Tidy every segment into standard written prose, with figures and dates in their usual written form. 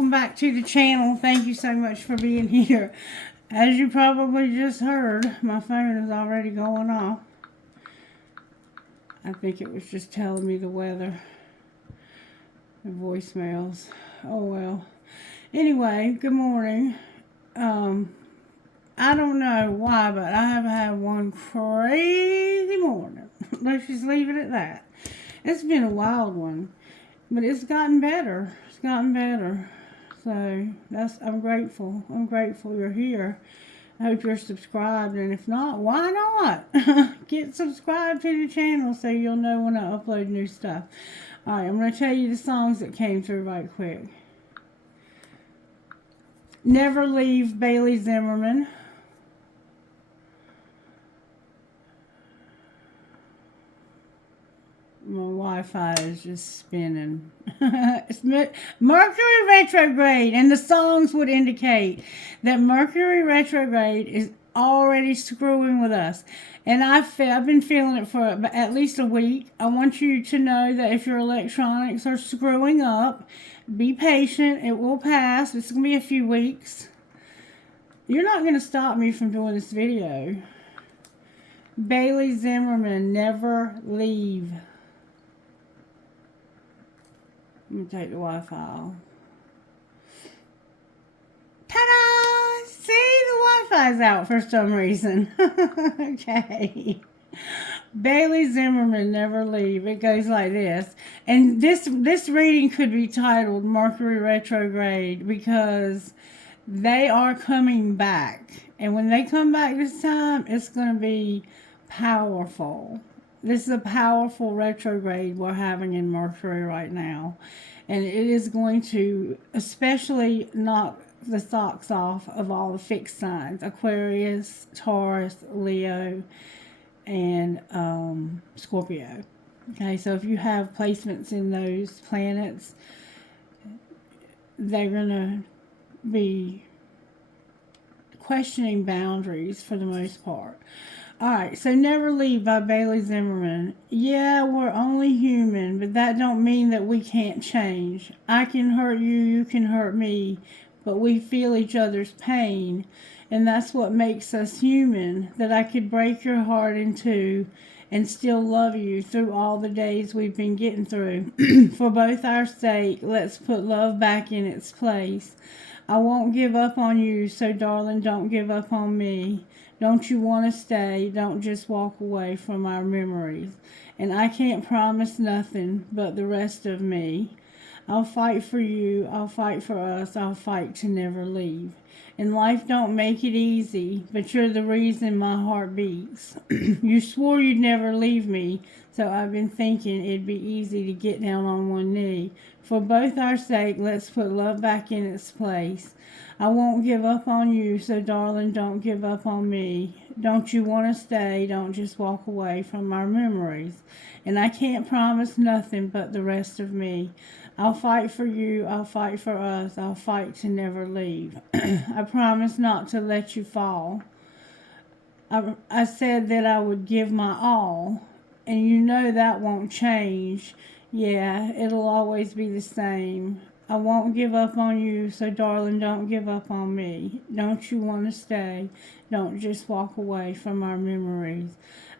welcome back to the channel. Thank you so much for being here. As you probably just heard, my phone is already going off. I think it was just telling me the weather. The voicemails. Oh well. Anyway, good morning. I don't know why, but I have had one crazy morning. Let's just leave it at that. It's been a wild one, but it's gotten better. It's gotten better. So I'm grateful. I'm grateful you're here. I hope you're subscribed, and if not, why not? Get subscribed to the channel so you'll know when I upload new stuff. Alright, I'm going to tell you the songs that came through right quick. Never Leave, Bailey Zimmerman. My Wi-Fi is just spinning. It's Mercury retrograde, and the songs would indicate that Mercury retrograde is already screwing with us. And I've been feeling it for at least a week. I want you to know that if your electronics are screwing up, be patient. It will pass. It's going to be a few weeks. You're not going to stop me from doing this video. Bailey Zimmerman, Never Leave. I'm going to take the Wi-Fi off. Ta-da! See, the Wi-Fi's out for some reason. Okay. Bailey Zimmerman, Never Leave. It goes like this. And this reading could be titled Mercury Retrograde because they are coming back. And when they come back this time, it's going to be powerful. This is a powerful retrograde we're having in Mercury right now. And it is going to especially knock the socks off of all the fixed signs. Aquarius, Taurus, Leo, and Scorpio. Okay, so if you have placements in those planets, they're going to be questioning boundaries for the most part. Alright, so Never Leave by Bailey Zimmerman. Yeah, we're only human, but that don't mean that we can't change. I can hurt you, you can hurt me, but we feel each other's pain. And that's what makes us human, that I could break your heart in two and still love you through all the days we've been getting through. For both our sake, let's put love back in its place. I won't give up on you, so darling, don't give up on me. Don't you want to stay? Don't just walk away from our memories. And I can't promise nothing but the rest of me. I'll fight for you. I'll fight for us. I'll fight to never leave. And life don't make it easy, but you're the reason my heart beats. You swore you'd never leave me, so I've been thinking it'd be easy to get down on one knee. For both our sake, let's put love back in its place. I won't give up on you, so darling, don't give up on me. Don't you want to stay? Don't just walk away from our memories. And I can't promise nothing but the rest of me. I'll fight for you. I'll fight for us. I'll fight to never leave. I promise not to let you fall. I said that I would give my all, and you know that won't change. Yeah, it'll always be the same. I won't give up on you, so darling, don't give up on me. Don't you want to stay? Don't just walk away from our memories.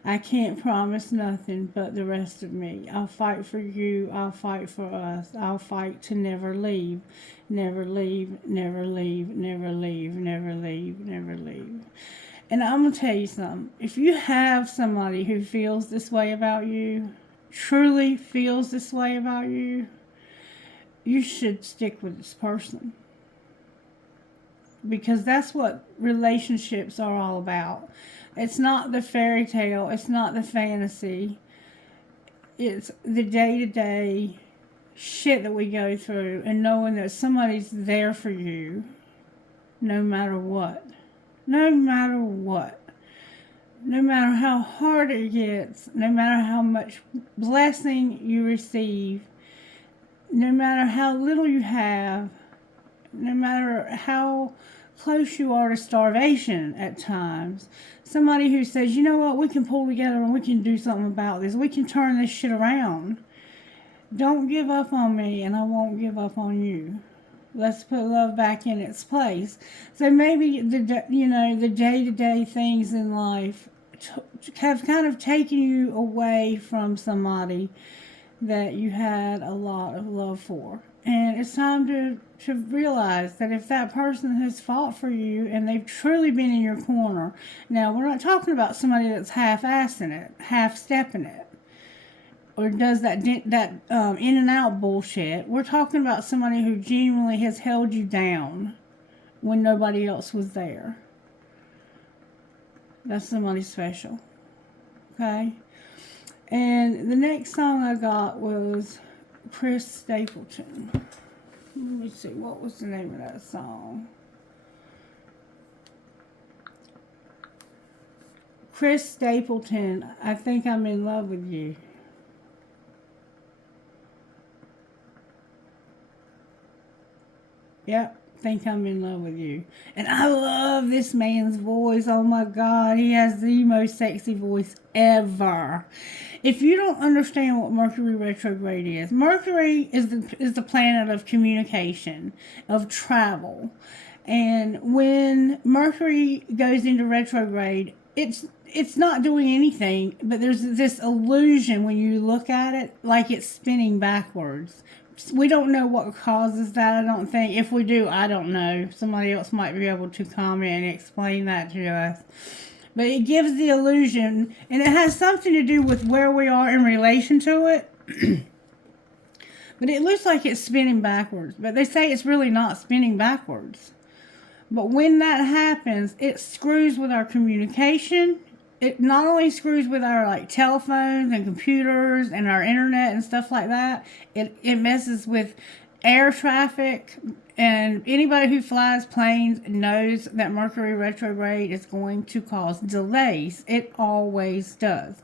I can't promise nothing but the rest of me. I'll fight for you. I'll fight for us. I'll fight to never leave. Never leave, never leave, never leave, never leave, never leave. And I'm going to tell you something. If you have somebody who feels this way about you, truly feels this way about you, you should stick with this person. Because that's what relationships are all about. It's not the fairy tale. It's not the fantasy. It's the day-to-day shit that we go through and knowing that somebody's there for you no matter what. No matter what. No matter how hard it gets. No matter how much blessing you receive. No matter how little you have, no matter how close you are to starvation at times, somebody who says, you know what, we can pull together and we can do something about this. We can turn this shit around. Don't give up on me and I won't give up on you. Let's put love back in its place. So maybe the day-to-day things in life have kind of taken you away from somebody that you had a lot of love for. And it's time to realize that if that person has fought for you and they've truly been in your corner, now we're not talking about somebody that's half-assing it, half-stepping it, or does that in and out bullshit. We're talking about somebody who genuinely has held you down when nobody else was there. That's somebody special. Okay? And the next song I got was Chris Stapleton. Let me see, what was the name of that song? Chris Stapleton, I Think I'm in Love with You. Yep, Think I'm in Love with You. And I love this man's voice. Oh my God, he has the most sexy voice ever. If you don't understand what Mercury retrograde is, Mercury is the planet of communication, of travel. And when Mercury goes into retrograde, it's not doing anything, but there's this illusion when you look at it like it's spinning backwards. We don't know what causes that, I don't think. If we do, I don't know. Somebody else might be able to comment and explain that to us. But it gives the illusion, and it has something to do with where we are in relation to it. But it looks like it's spinning backwards. But they say it's really not spinning backwards. But when that happens, it screws with our communication. It not only screws with our telephones and computers and our internet and stuff like that, it messes with air traffic. And anybody who flies planes knows that Mercury retrograde is going to cause delays. It always does.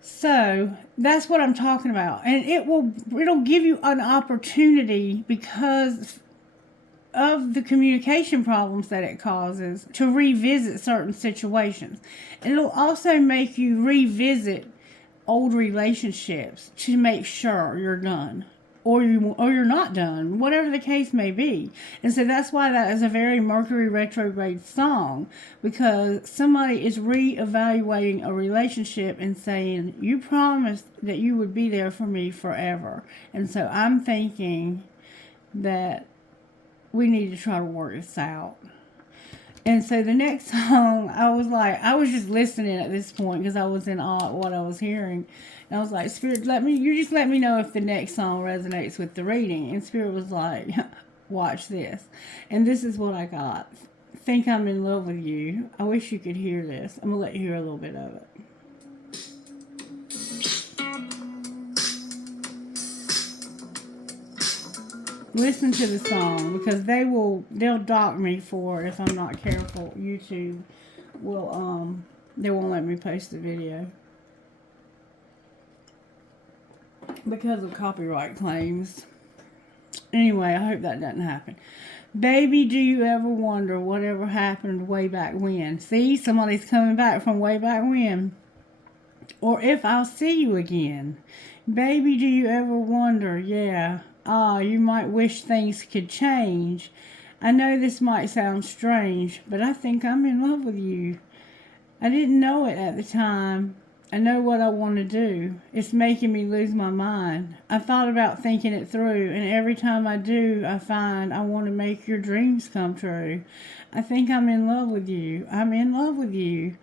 So that's what I'm talking about. And it'll give you an opportunity, because of the communication problems that it causes, to revisit certain situations. And it'll also make you revisit old relationships to make sure you're done, or you're not done, whatever the case may be. And so that's why that is a very Mercury retrograde song, because somebody is reevaluating a relationship and saying, you promised that you would be there for me forever. And so I'm thinking that we need to try to work this out. And so the next song, I was just listening at this point because I was in awe at what I was hearing. And I was like, Spirit, you just let me know if the next song resonates with the reading. And Spirit was like, watch this. And this is what I got. Think I'm in Love with You. I wish you could hear this. I'm going to let you hear a little bit of it. Listen to the song, because they'll dock me for it if I'm not careful. YouTube will they won't let me post the video because of copyright claims. Anyway, I hope that doesn't happen. Baby, do you ever wonder whatever happened way back when? See, somebody's coming back from way back when. Or if I'll see you again. Baby, do you ever wonder, yeah, you might wish things could change. I know this might sound strange, but I think I'm in love with you. I didn't know it at the time. I know what I want to do. It's making me lose my mind. I thought about thinking it through, and every time I do, I find I want to make your dreams come true. I think I'm in love with you. I'm in love with you.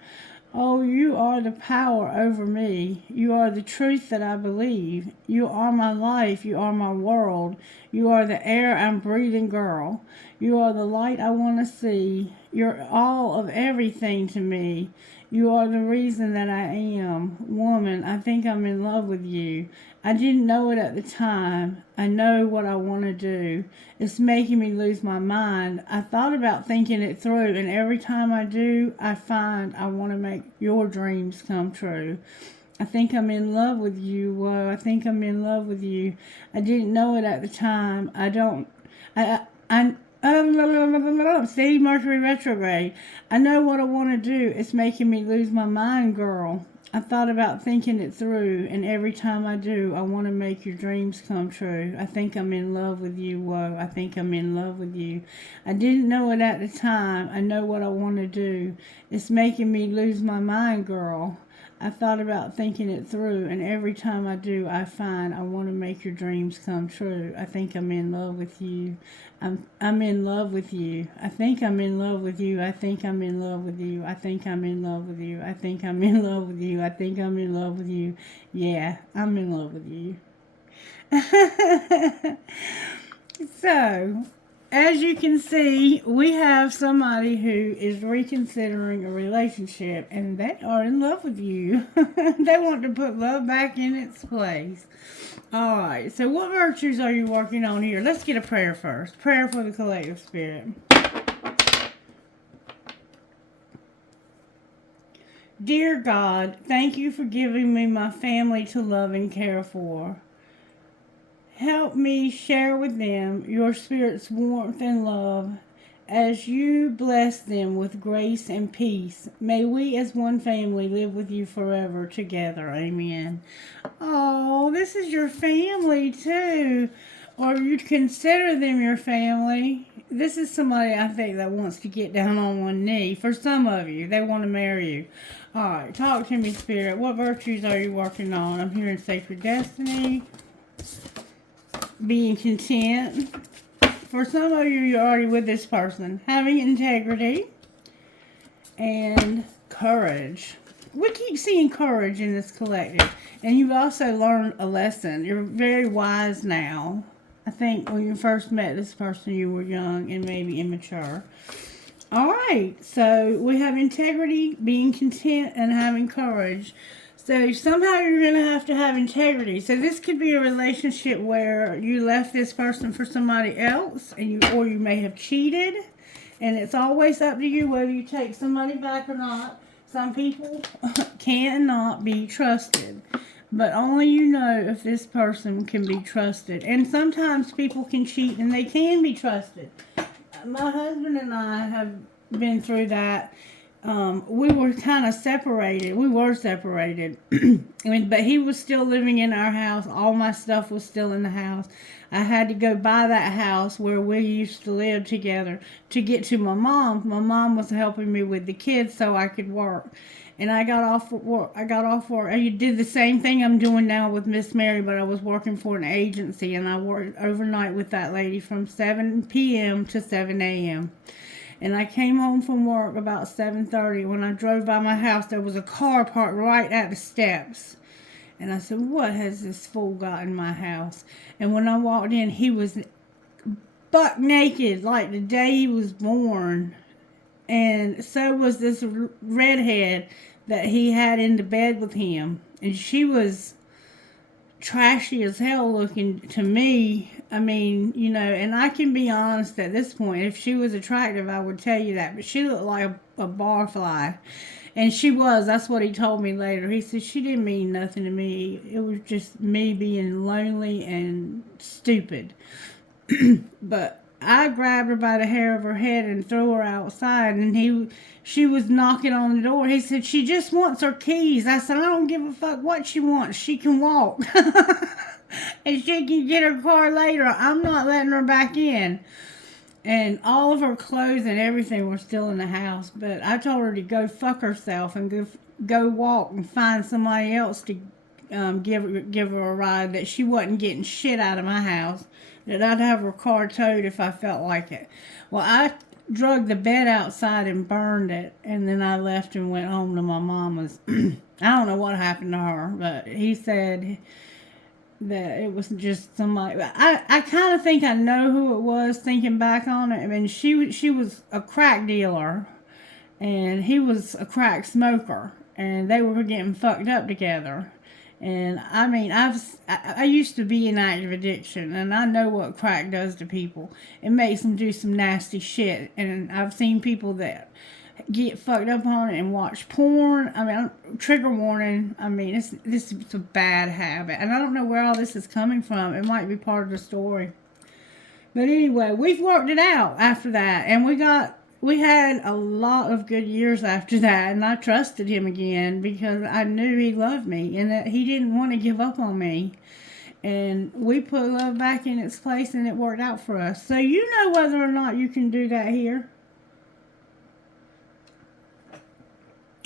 Oh, you are the power over me. You are the truth that I believe. You are my life. You are my world. You are the air I'm breathing, girl. You are the light I want to see. You're all of everything to me. You are the reason that I am. Woman, I think I'm in love with you. I didn't know it at the time. I know what I want to do. It's making me lose my mind. I thought about thinking it through, and every time I do, I find I want to make your dreams come true. I think I'm in love with you. Whoa, I think I'm in love with you. I didn't know it at the time. See, Mercury retrograde. I know what I want to do. It's making me lose my mind, girl. I thought about thinking it through, and every time I do, I want to make your dreams come true. I think I'm in love with you. Whoa, I think I'm in love with you. I didn't know it at the time. I know what I want to do. It's making me lose my mind, girl. I thought about thinking it through, and every time I do, I find I want to make your dreams come true. I think I'm in love with you. I'm in love with you. I think I'm in love with you. I think I'm in love with you. I think I'm in love with you. I think I'm in love with you. I think I'm in love with you. Yeah, I'm in love with you. So, as you can see, we have somebody who is reconsidering a relationship and they are in love with you. They want to put love back in its place. Alright, so what virtues are you working on here? Let's get a prayer first. Prayer for the collective spirit. Dear God, thank you for giving me my family to love and care for. Help me share with them your Spirit's warmth and love as you bless them with grace and peace. May we as one family live with you forever together. Amen. Oh, this is your family too. Or you'd consider them your family. This is somebody I think that wants to get down on one knee. For some of you, they want to marry you. Alright, talk to me, Spirit. What virtues are you working on? I'm hearing sacred destiny. Being content. For some of you, you're already with this person. Having integrity. And courage. We keep seeing courage in this collective. And you've also learned a lesson. You're very wise now. I think when you first met this person, you were young and maybe immature. Alright, so we have integrity, being content, and having courage. So somehow you're going to have integrity. So this could be a relationship where you left this person for somebody else, and or you may have cheated, and it's always up to you whether you take somebody back or not. Some people cannot be trusted, but only you know if this person can be trusted. And sometimes people can cheat and they can be trusted. My husband and I have been through that. We were kind of separated. We were separated. But he was still living in our house. All my stuff was still in the house. I had to go buy that house where we used to live together to get to my mom. My mom was helping me with the kids so I could work. And I got off work. I did the same thing I'm doing now with Miss Mary, but I was working for an agency, and I worked overnight with that lady from 7 p.m. to 7 a.m. And I came home from work about 7:30. When I drove by my house, there was a car parked right at the steps. And I said, what has this fool got in my house? And when I walked in, he was buck naked like the day he was born. And so was this redhead that he had in the bed with him. And she was trashy as hell looking to me. I mean, you know, and I can be honest at this point. If she was attractive, I would tell you that. But she looked like a barfly. And she was. That's what he told me later. He said, she didn't mean nothing to me. It was just me being lonely and stupid. But I grabbed her by the hair of her head and threw her outside, and she was knocking on the door. He said, she just wants her keys. I said, I don't give a fuck what she wants. She can walk. And she can get her car later. I'm not letting her back in. And all of her clothes and everything were still in the house. But I told her to go fuck herself and go walk and find somebody else to give her a ride, that she wasn't getting shit out of my house, that I'd have her car towed if I felt like it. Well, I drug the bed outside and burned it, and then I left and went home to my mama's. I don't know what happened to her, but he said that it was just somebody. I kind of think I know who it was, thinking back on it. I mean, she was a crack dealer, and he was a crack smoker, and they were getting fucked up together. And I mean, I used to be in active addiction, and I know what crack does to people. It makes them do some nasty shit. And I've seen people that get fucked up on it and watch porn. I mean, trigger warning. I mean, this is a bad habit, and I don't know where all this is coming from. It might be part of the story. But anyway, we've worked it out after that, and we got we had a lot of good years after that, and I trusted him again because I knew he loved me and that he didn't want to give up on me. And we put love back in its place, and it worked out for us. So you know whether or not you can do that here.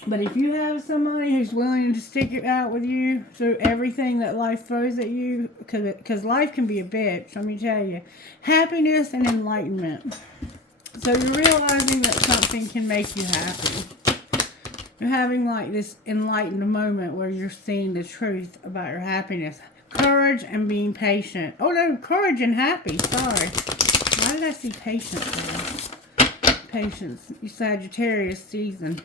But if you have somebody who's willing to stick it out with you through everything that life throws at you, because life can be a bitch, let me tell you. Happiness and enlightenment. So you're realizing that something can make you happy. You're having like this enlightened moment where you're seeing the truth about your happiness. Courage and being patient. Oh no, courage and happy. Sorry. Why did I see patience there? Patience. Sagittarius season.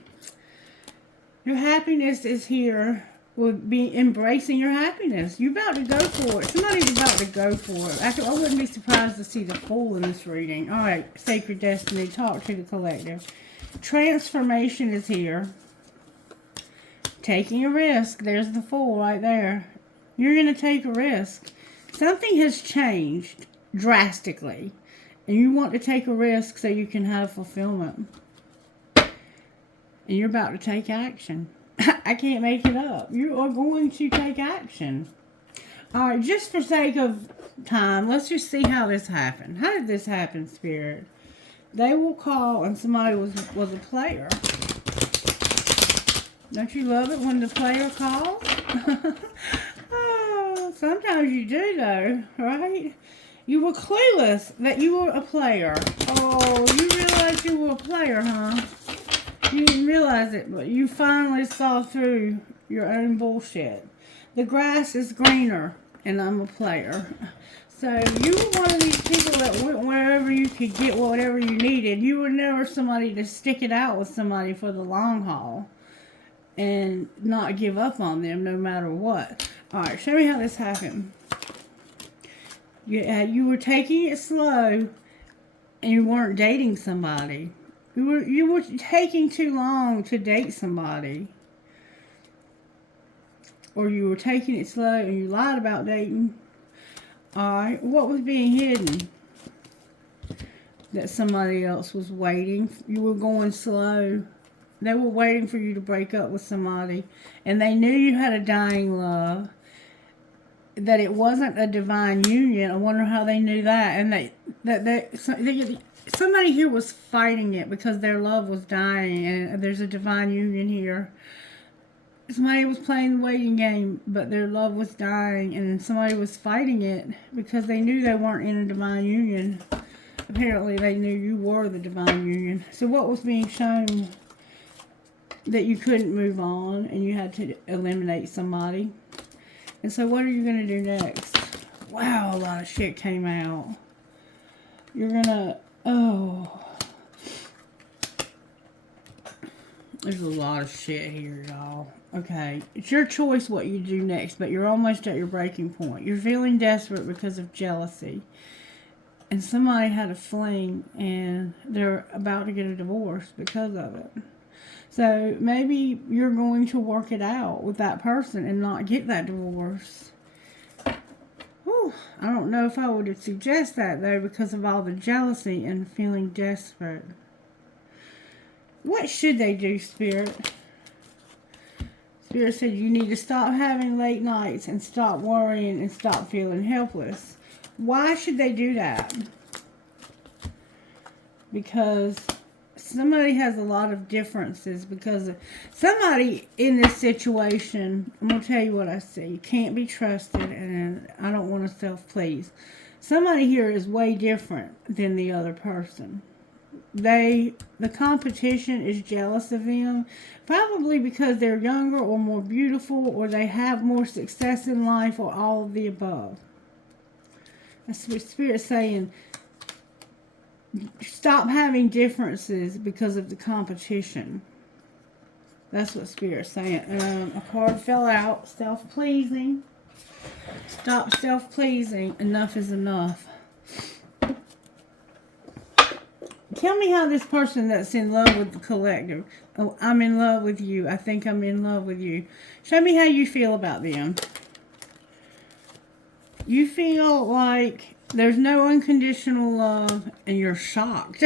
Your happiness is here with be embracing your happiness. You're about to go for it. Somebody's about to go for it. I wouldn't be surprised to see the Fool in this reading. All right, Sacred Destiny, talk to the collective. Transformation is here. Taking a risk. There's the Fool right there. You're going to take a risk. Something has changed drastically, and you want to take a risk so you can have fulfillment. And you're about to take action. I can't make it up. You are going to take action. All right, just for sake of time, let's just see how this happened. How did this happen, Spirit? They will call, and somebody was a player. Don't you love it when the player calls? Oh, sometimes you do, though, right? You were clueless that you were a player. Oh, you realized you were a player, huh? You didn't realize it, but you finally saw through your own bullshit. The grass is greener, and I'm a player. So you were one of these people that went wherever you could get whatever you needed. You were never somebody to stick it out with somebody for the long haul and not give up on them no matter what. All right, show me how this happened. You were taking it slow, and you weren't dating somebody. You were taking too long to date somebody. Or you were taking it slow and you lied about dating. Alright, what was being hidden? That somebody else was waiting. You were going slow. They were waiting for you to break up with somebody. And they knew you had a dying love. That it wasn't a divine union. I wonder how they knew that. And somebody here was fighting it because their love was dying, and there's a divine union here. Somebody was playing the waiting game, but their love was dying, and somebody was fighting it because they knew they weren't in a divine union. Apparently, they knew you were the divine union. So what was being shown? That you couldn't move on, and you had to eliminate somebody. And so what are you going to do next? Wow, a lot of shit came out. You're going to... Oh, there's a lot of shit here, y'all. Okay, it's your choice what you do next, but you're almost at your breaking point. You're feeling desperate because of jealousy. And somebody had a fling, and they're about to get a divorce because of it. So maybe you're going to work it out with that person and not get that divorce. I don't know if I would suggest that, though, because of all the jealousy and feeling desperate. What should they do, Spirit? Spirit said you need to stop having late nights and stop worrying and stop feeling helpless. Why should they do that? Because somebody has a lot of differences, because somebody in this situation, I'm going to tell you what I see, can't be trusted, and I don't want to self-please. Somebody here is way different than the other person. The competition is jealous of them, probably because they're younger or more beautiful, or they have more success in life, or all of the above. That's what Spirit's saying. Stop having differences because of the competition. That's what Spirit's saying. A card fell out. Self-pleasing. Stop self-pleasing. Enough is enough. Tell me how this person that's in love with the collective. Oh, I'm in love with you. I think I'm in love with you. Show me how you feel about them. You feel like there's no unconditional love, and you're shocked.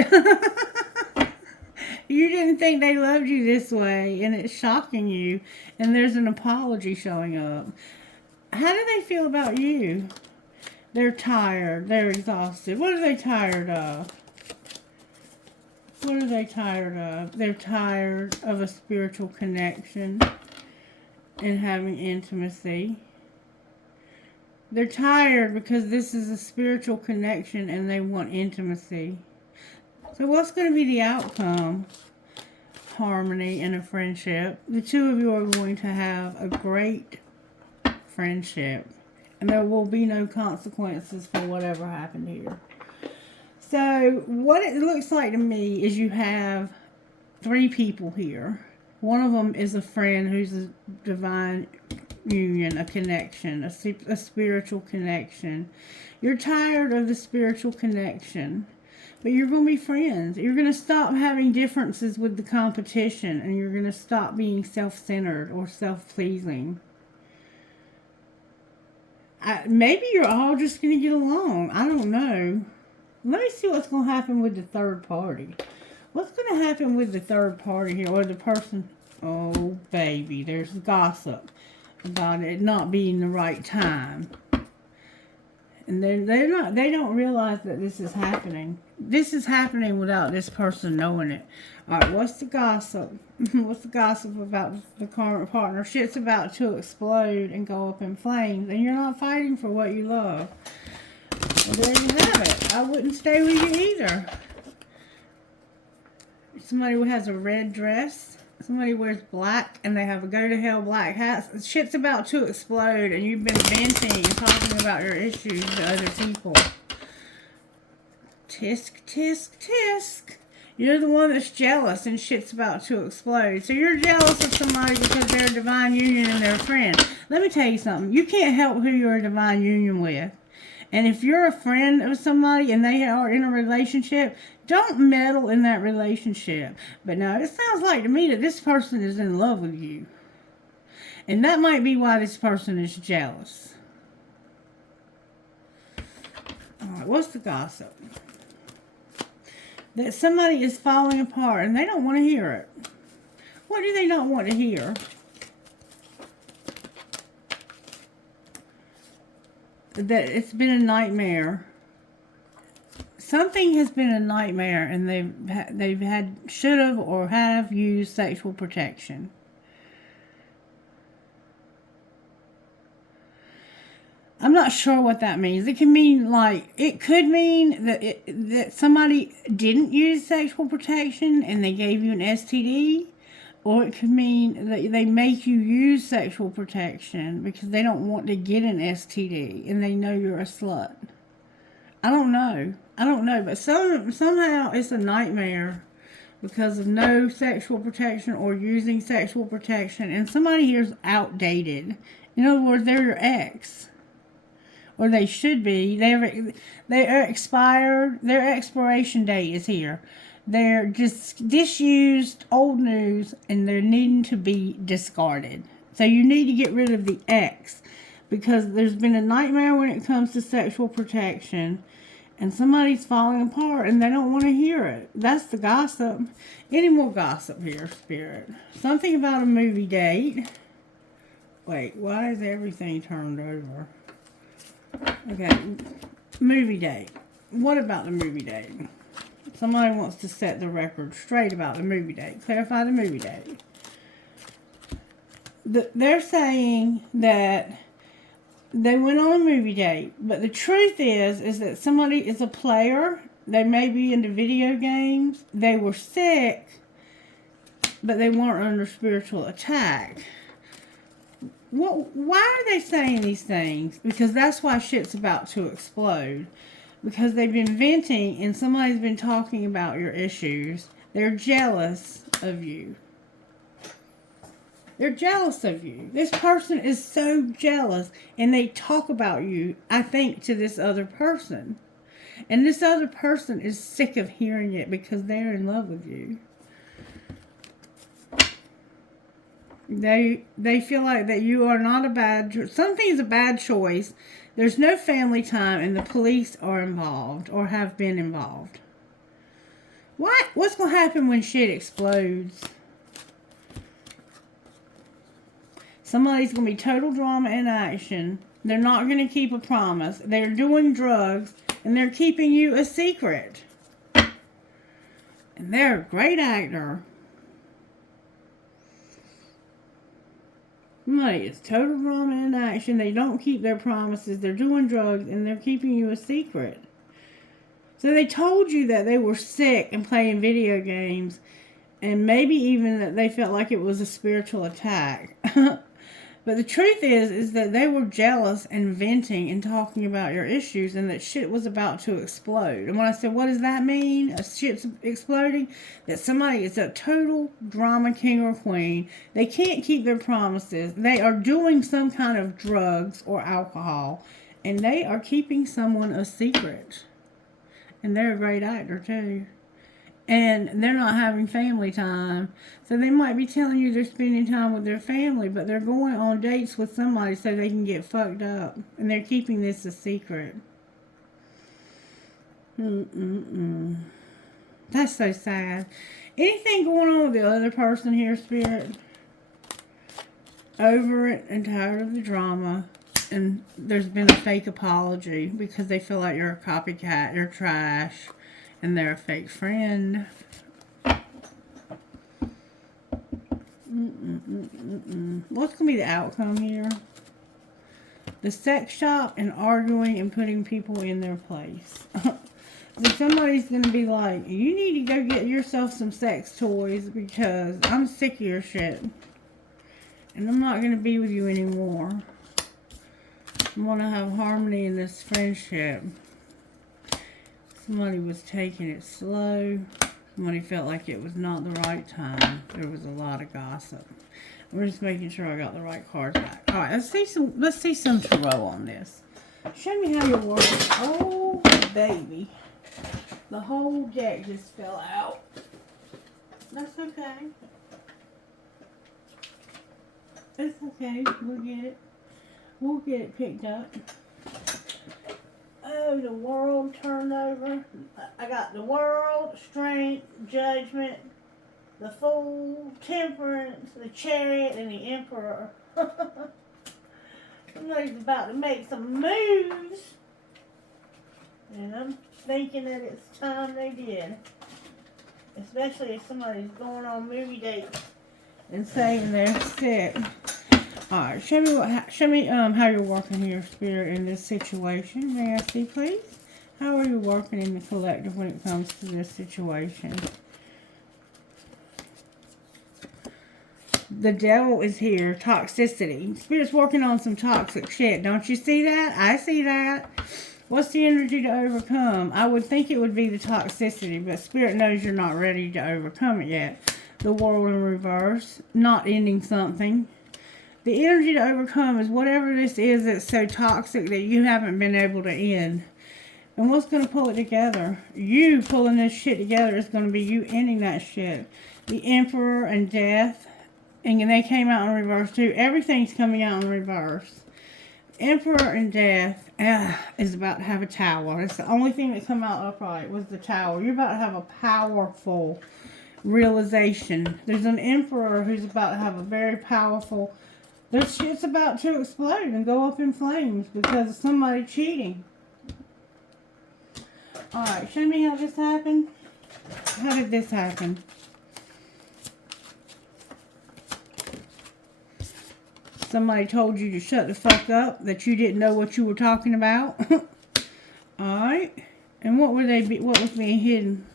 You didn't think they loved you this way, and it's shocking you, and there's an apology showing up. How do they feel about you? They're tired. They're exhausted. What are they tired of? What are they tired of? They're tired of a spiritual connection and having intimacy. They're tired because this is a spiritual connection and they want intimacy. So what's going to be the outcome? Harmony and a friendship. The two of you are going to have a great friendship. And there will be no consequences for whatever happened here. So what it looks like to me is you have 3 people here. One of them is a friend who's a divine union, a connection, a spiritual connection. You're tired of the spiritual connection, but you're going to be friends. You're going to stop having differences with the competition, and you're going to stop being self-centered or self-pleasing. Maybe you're all just going to get along. I don't know. Let me see what's going to happen with the third party. What's going to happen with the third party here, or the person? Oh, baby, there's gossip about it not being the right time. And they don't realize that this is happening. This is happening without this person knowing it. All right, what's the gossip? What's the gossip about the current partner? Shit's about to explode and go up in flames, and you're not fighting for what you love. Well, there you have it. I wouldn't stay with you either. Somebody who has a red dress. Somebody wears black and they have a go to hell black hat. Shit's about to explode and you've been venting and talking about your issues to other people. Tisk, tisk, tisk. You're the one that's jealous and shit's about to explode. So you're jealous of somebody because they're a divine union and they're a friend. Let me tell you something. You can't help who you're a divine union with. And if you're a friend of somebody and they are in a relationship, don't meddle in that relationship. But now, it sounds like to me that this person is in love with you. And that might be why this person is jealous. Alright, what's the gossip? That somebody is falling apart and they don't want to hear it. What do they not want to hear? That it's been a nightmare. Something has been a nightmare, and they've should have or have used sexual protection. I'm not sure what that means. It can mean it could mean that somebody didn't use sexual protection and they gave you an STD. Or it could mean that they make you use sexual protection because they don't want to get an STD and they know you're a slut. I don't know. But somehow it's a nightmare because of no sexual protection or using sexual protection. And somebody here is outdated. In other words, they're your ex. Or they should be. They are expired. Their expiration date is here. They're just disused, old news, and they're needing to be discarded. So you need to get rid of the ex because there's been a nightmare when it comes to sexual protection, and somebody's falling apart and they don't want to hear it. That's the gossip. Any more gossip here, Spirit? Something about a movie date. Wait, why is everything turned over? Okay, movie date. What about the movie date? Somebody wants to set the record straight about the movie date. Clarify the movie date. They're saying that they went on a movie date, but the truth is that somebody is a player. They may be into video games. They were sick, but they weren't under spiritual attack. Why are they saying these things? Because that's why shit's about to explode. Because they've been venting and somebody's been talking about your issues. They're jealous of you. They're jealous of you. This person is so jealous and they talk about you, I think, to this other person. And this other person is sick of hearing it because they're in love with you. They feel like that you are not a bad... Something's a bad choice. There's no family time and the police are involved or have been involved. What? What's going to happen when shit explodes? Somebody's going to be total drama in action. They're not going to keep a promise. They're doing drugs, and they're keeping you a secret. And they're a great actor. Somebody is total drama in action. They don't keep their promises. They're doing drugs, and they're keeping you a secret. So they told you that they were sick and playing video games, and maybe even that they felt like it was a spiritual attack. But the truth is that they were jealous and venting and talking about your issues, and that shit was about to explode. And when I said, what does that mean? A shit's exploding? That somebody is a total drama king or queen. They can't keep their promises. They are doing some kind of drugs or alcohol, and they are keeping someone a secret. And they're a great actor too. And they're not having family time. So they might be telling you they're spending time with their family, but they're going on dates with somebody so they can get fucked up. And they're keeping this a secret. That's so sad. Anything going on with the other person here, Spirit? Over it and tired of the drama. And there's been a fake apology because they feel like you're a copycat, you're trash. And they're a fake friend. What's going to be the outcome here? The sex shop and arguing and putting people in their place. So somebody's going to be like, you need to go get yourself some sex toys because I'm sick of your shit. And I'm not going to be with you anymore. I want to have harmony in this friendship. Somebody was taking it slow. Somebody felt like it was not the right time. There was a lot of gossip. We're just making sure I got the right cards back. All right, let's see some tarot on this. Show me how you're working. Oh, baby. The whole deck just fell out. That's okay. It's okay. We'll get it. We'll get it picked up. Oh, the world turned over. I got the world, strength, judgment, the fool, temperance, the chariot, and the emperor. Somebody's about to make some moves. And I'm thinking that it's time they did. Especially if somebody's going on movie dates and saying they're sick. Alright, show me how you're working here, Spirit, in this situation. May I see, please? How are you working in the collective when it comes to this situation? The devil is here. Toxicity. Spirit's working on some toxic shit. Don't you see that? I see that. What's the energy to overcome? I would think it would be the toxicity, but Spirit knows you're not ready to overcome it yet. The world in reverse. Not ending something. The energy to overcome is whatever this is that's so toxic that you haven't been able to end. And what's going to pull it together? You pulling this shit together is going to be you ending that shit. The Emperor and Death. And they came out in reverse too. Everything's coming out in reverse. Emperor and Death is about to have a tower. It's the only thing that come out upright was the tower. You're about to have a powerful realization. There's an Emperor who's about to have a very powerful... This shit's about to explode and go up in flames because of somebody cheating. Alright, show me how this happened. How did this happen? Somebody told you to shut the fuck up, that you didn't know what you were talking about. Alright. And what was being hidden?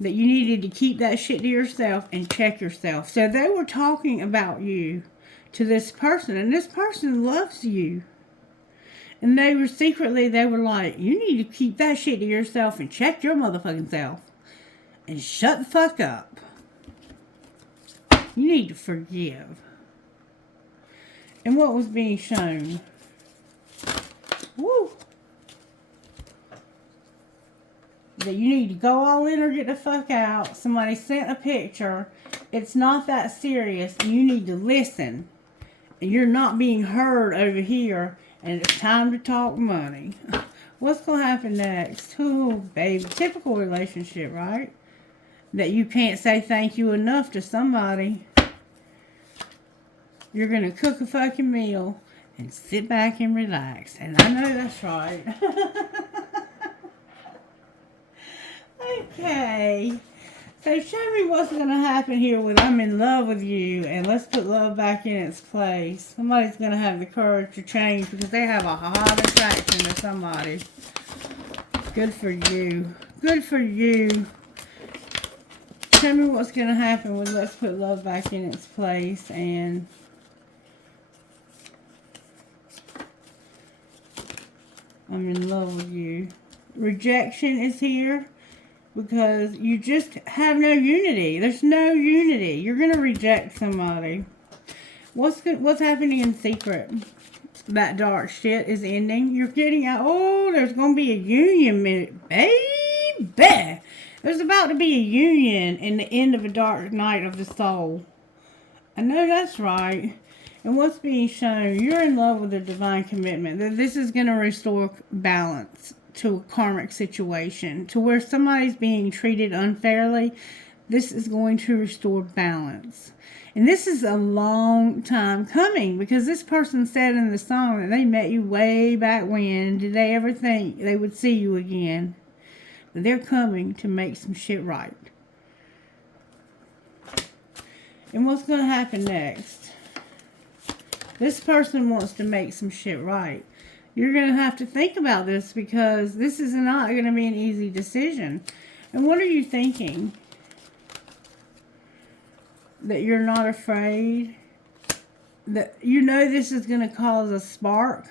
That you needed to keep that shit to yourself and check yourself. So they were talking about you to this person, and this person loves you. And they were like, you need to keep that shit to yourself and check your motherfucking self. And shut the fuck up. You need to forgive. And what was being shown? Woo! That you need to go all in or get the fuck out. Somebody sent a picture. It's not that serious. You need to listen. And you're not being heard over here. And it's time to talk money. What's going to happen next? Oh, baby. Typical relationship, right? That you can't say thank you enough to somebody. You're going to cook a fucking meal and sit back and relax. And I know that's right. Okay. So show me what's going to happen here with I'm in love with you. And let's put love back in its place. Somebody's going to have the courage to change because they have a hot attraction to somebody. Good for you. Good for you. Tell me what's going to happen with let's put love back in its place. And I'm in love with you. Rejection is here because you just have no unity. There's no unity. You're going to reject somebody. What's happening in secret? That dark shit is ending. You're getting out. Oh, there's going to be a union, baby. There's about to be a union in the end of a dark night of the soul. I know that's right. And what's being shown, you're in love with a divine commitment. That this is going to restore balance to a karmic situation. To where somebody's being treated unfairly. This is going to restore balance. And this is a long time coming. Because this person said in the song that they met you way back when. Did they ever think they would see you again? But they're coming to make some shit right. And what's going to happen next? This person wants to make some shit right. You're going to have to think about this because this is not going to be an easy decision. And what are you thinking? That you're not afraid? That you know this is going to cause a spark,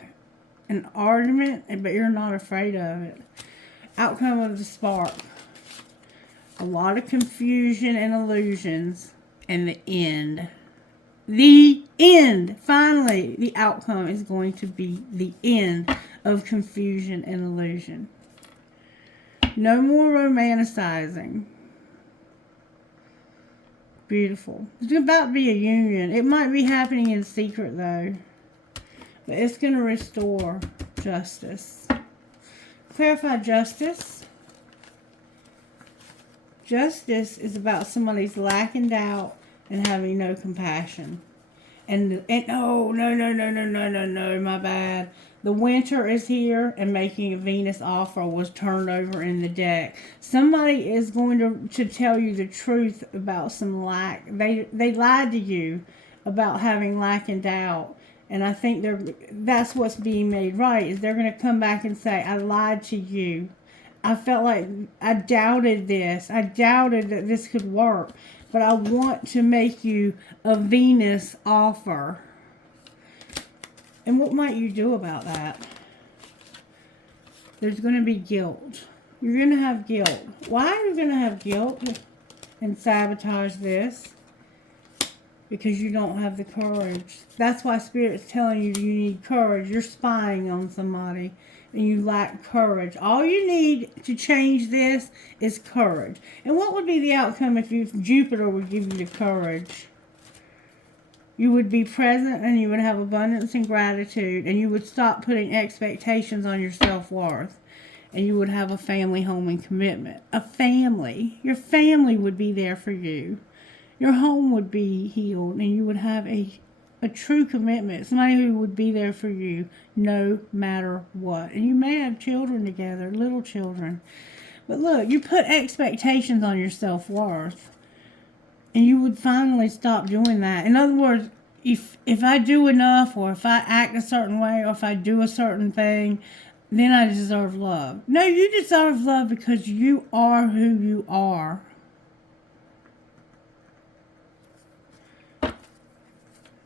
an argument, but you're not afraid of it. Outcome of the spark. A lot of confusion and illusions. And the end. The end. Finally, the outcome is going to be the end of confusion and illusion. No more romanticizing. Beautiful. There's about to be a union. It might be happening in secret, though. But it's going to restore justice. Clarify justice. Justice is about somebody's lacking doubt and having no compassion. And oh, no, my bad. The winter is here and making a Venus offer was turned over in the deck. Somebody is going to tell you the truth about some lack. They lied to you about having lack and doubt. And I think that's what's being made right, is they're going to come back and say, I lied to you. I felt like I doubted this. I doubted that this could work. But I want to make you a Venus offer. And what might you do about that? There's going to be guilt. You're going to have guilt. Why are you going to have guilt and sabotage this? Because you don't have the courage. That's why Spirit's telling you need courage. You're spying on somebody and you lack courage. All you need to change this is courage. And what would be the outcome if Jupiter would give you the courage? You would be present and you would have abundance and gratitude, and you would stop putting expectations on your self-worth. And you would have a family, home, and commitment. A family. Your family would be there for you. Your home would be healed, and you would have a true commitment. Somebody who would be there for you no matter what. And you may have children together, little children. But look, you put expectations on your self-worth. And you would finally stop doing that. In other words, if I do enough, or if I act a certain way, or if I do a certain thing, then I deserve love. No, you deserve love because you are who you are.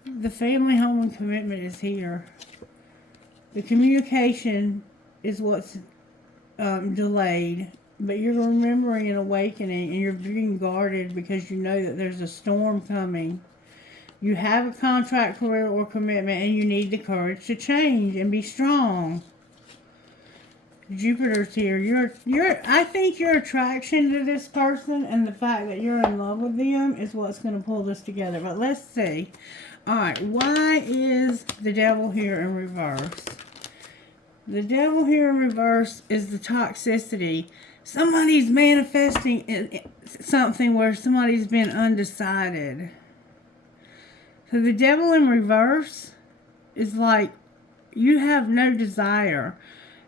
The family, home, and commitment is here. The communication is what's delayed. But you're remembering an awakening, and you're being guarded because you know that there's a storm coming. You have a contract, career, or commitment, and you need the courage to change and be strong. Jupiter's here. I think your attraction to this person and the fact that you're in love with them is what's going to pull this together. But let's see. All right, why is the devil here in reverse? The devil here in reverse is the toxicity. Somebody's manifesting something where somebody's been undecided. So the devil in reverse is like you have no desire.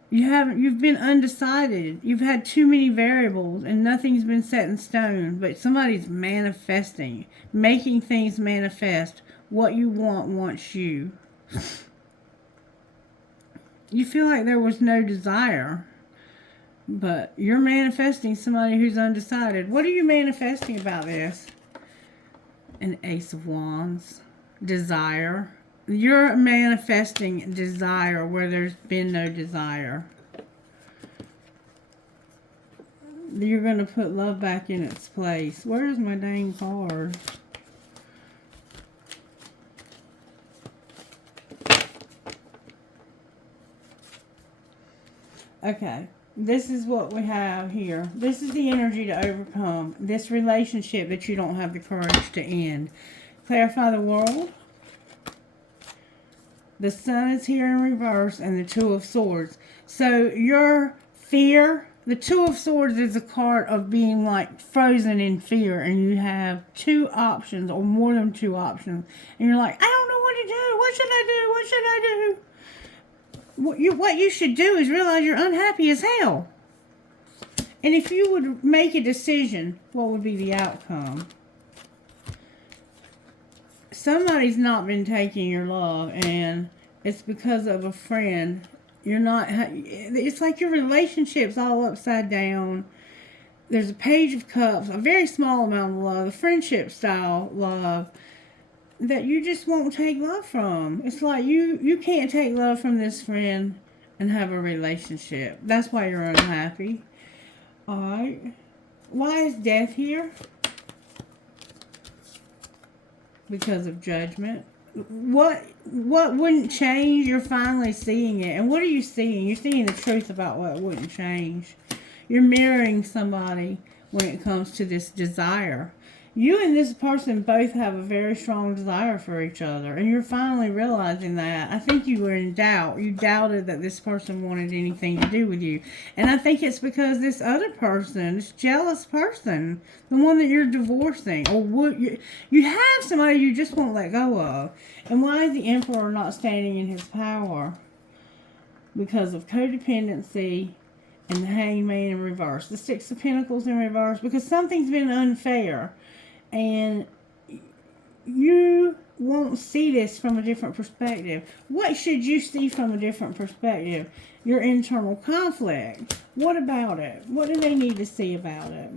You've been undecided. You've had too many variables and nothing's been set in stone, but somebody's manifesting, making things manifest. What you want wants you. You feel like there was no desire, but you're manifesting somebody who's undecided. What are you manifesting about this? An Ace of Wands. Desire. You're manifesting desire where there's been no desire. You're going to put love back in its place. Where's my dang card? Okay. This is what we have here. This is the energy to overcome this relationship that you don't have the courage to end. Clarify the world. The Sun is here in reverse and the Two of Swords. So your fear, the Two of Swords is a card of being like frozen in fear, and you have two options or more than two options. And you're like, I don't know what to do. What should I do? What should I do? What you should do is realize you're unhappy as hell. And if you would make a decision, what would be the outcome? Somebody's not been taking your love, and it's because of a friend. You're not, it's like your relationship's all upside down. There's a Page of Cups, a very small amount of love, a friendship style love that you just won't take love from. It's like you can't take love from this friend and have a relationship. That's why you're unhappy. Alright. Why is Death here? Because of judgment. What wouldn't change? You're finally seeing it. And what are you seeing? You're seeing the truth about what wouldn't change. You're mirroring somebody when it comes to this desire. You and this person both have a very strong desire for each other, and you're finally realizing that. I think you were in doubt. You doubted that this person wanted anything to do with you. And I think it's because this other person, this jealous person, the one that you're divorcing, or you have somebody you just won't let go of. And why is the Emperor not standing in his power? Because of codependency and the Hangman in reverse. The Six of Pentacles in reverse, because something's been unfair. And you won't see this from a different perspective. What should you see from a different perspective? Your internal conflict. What about it? What do they need to see about it?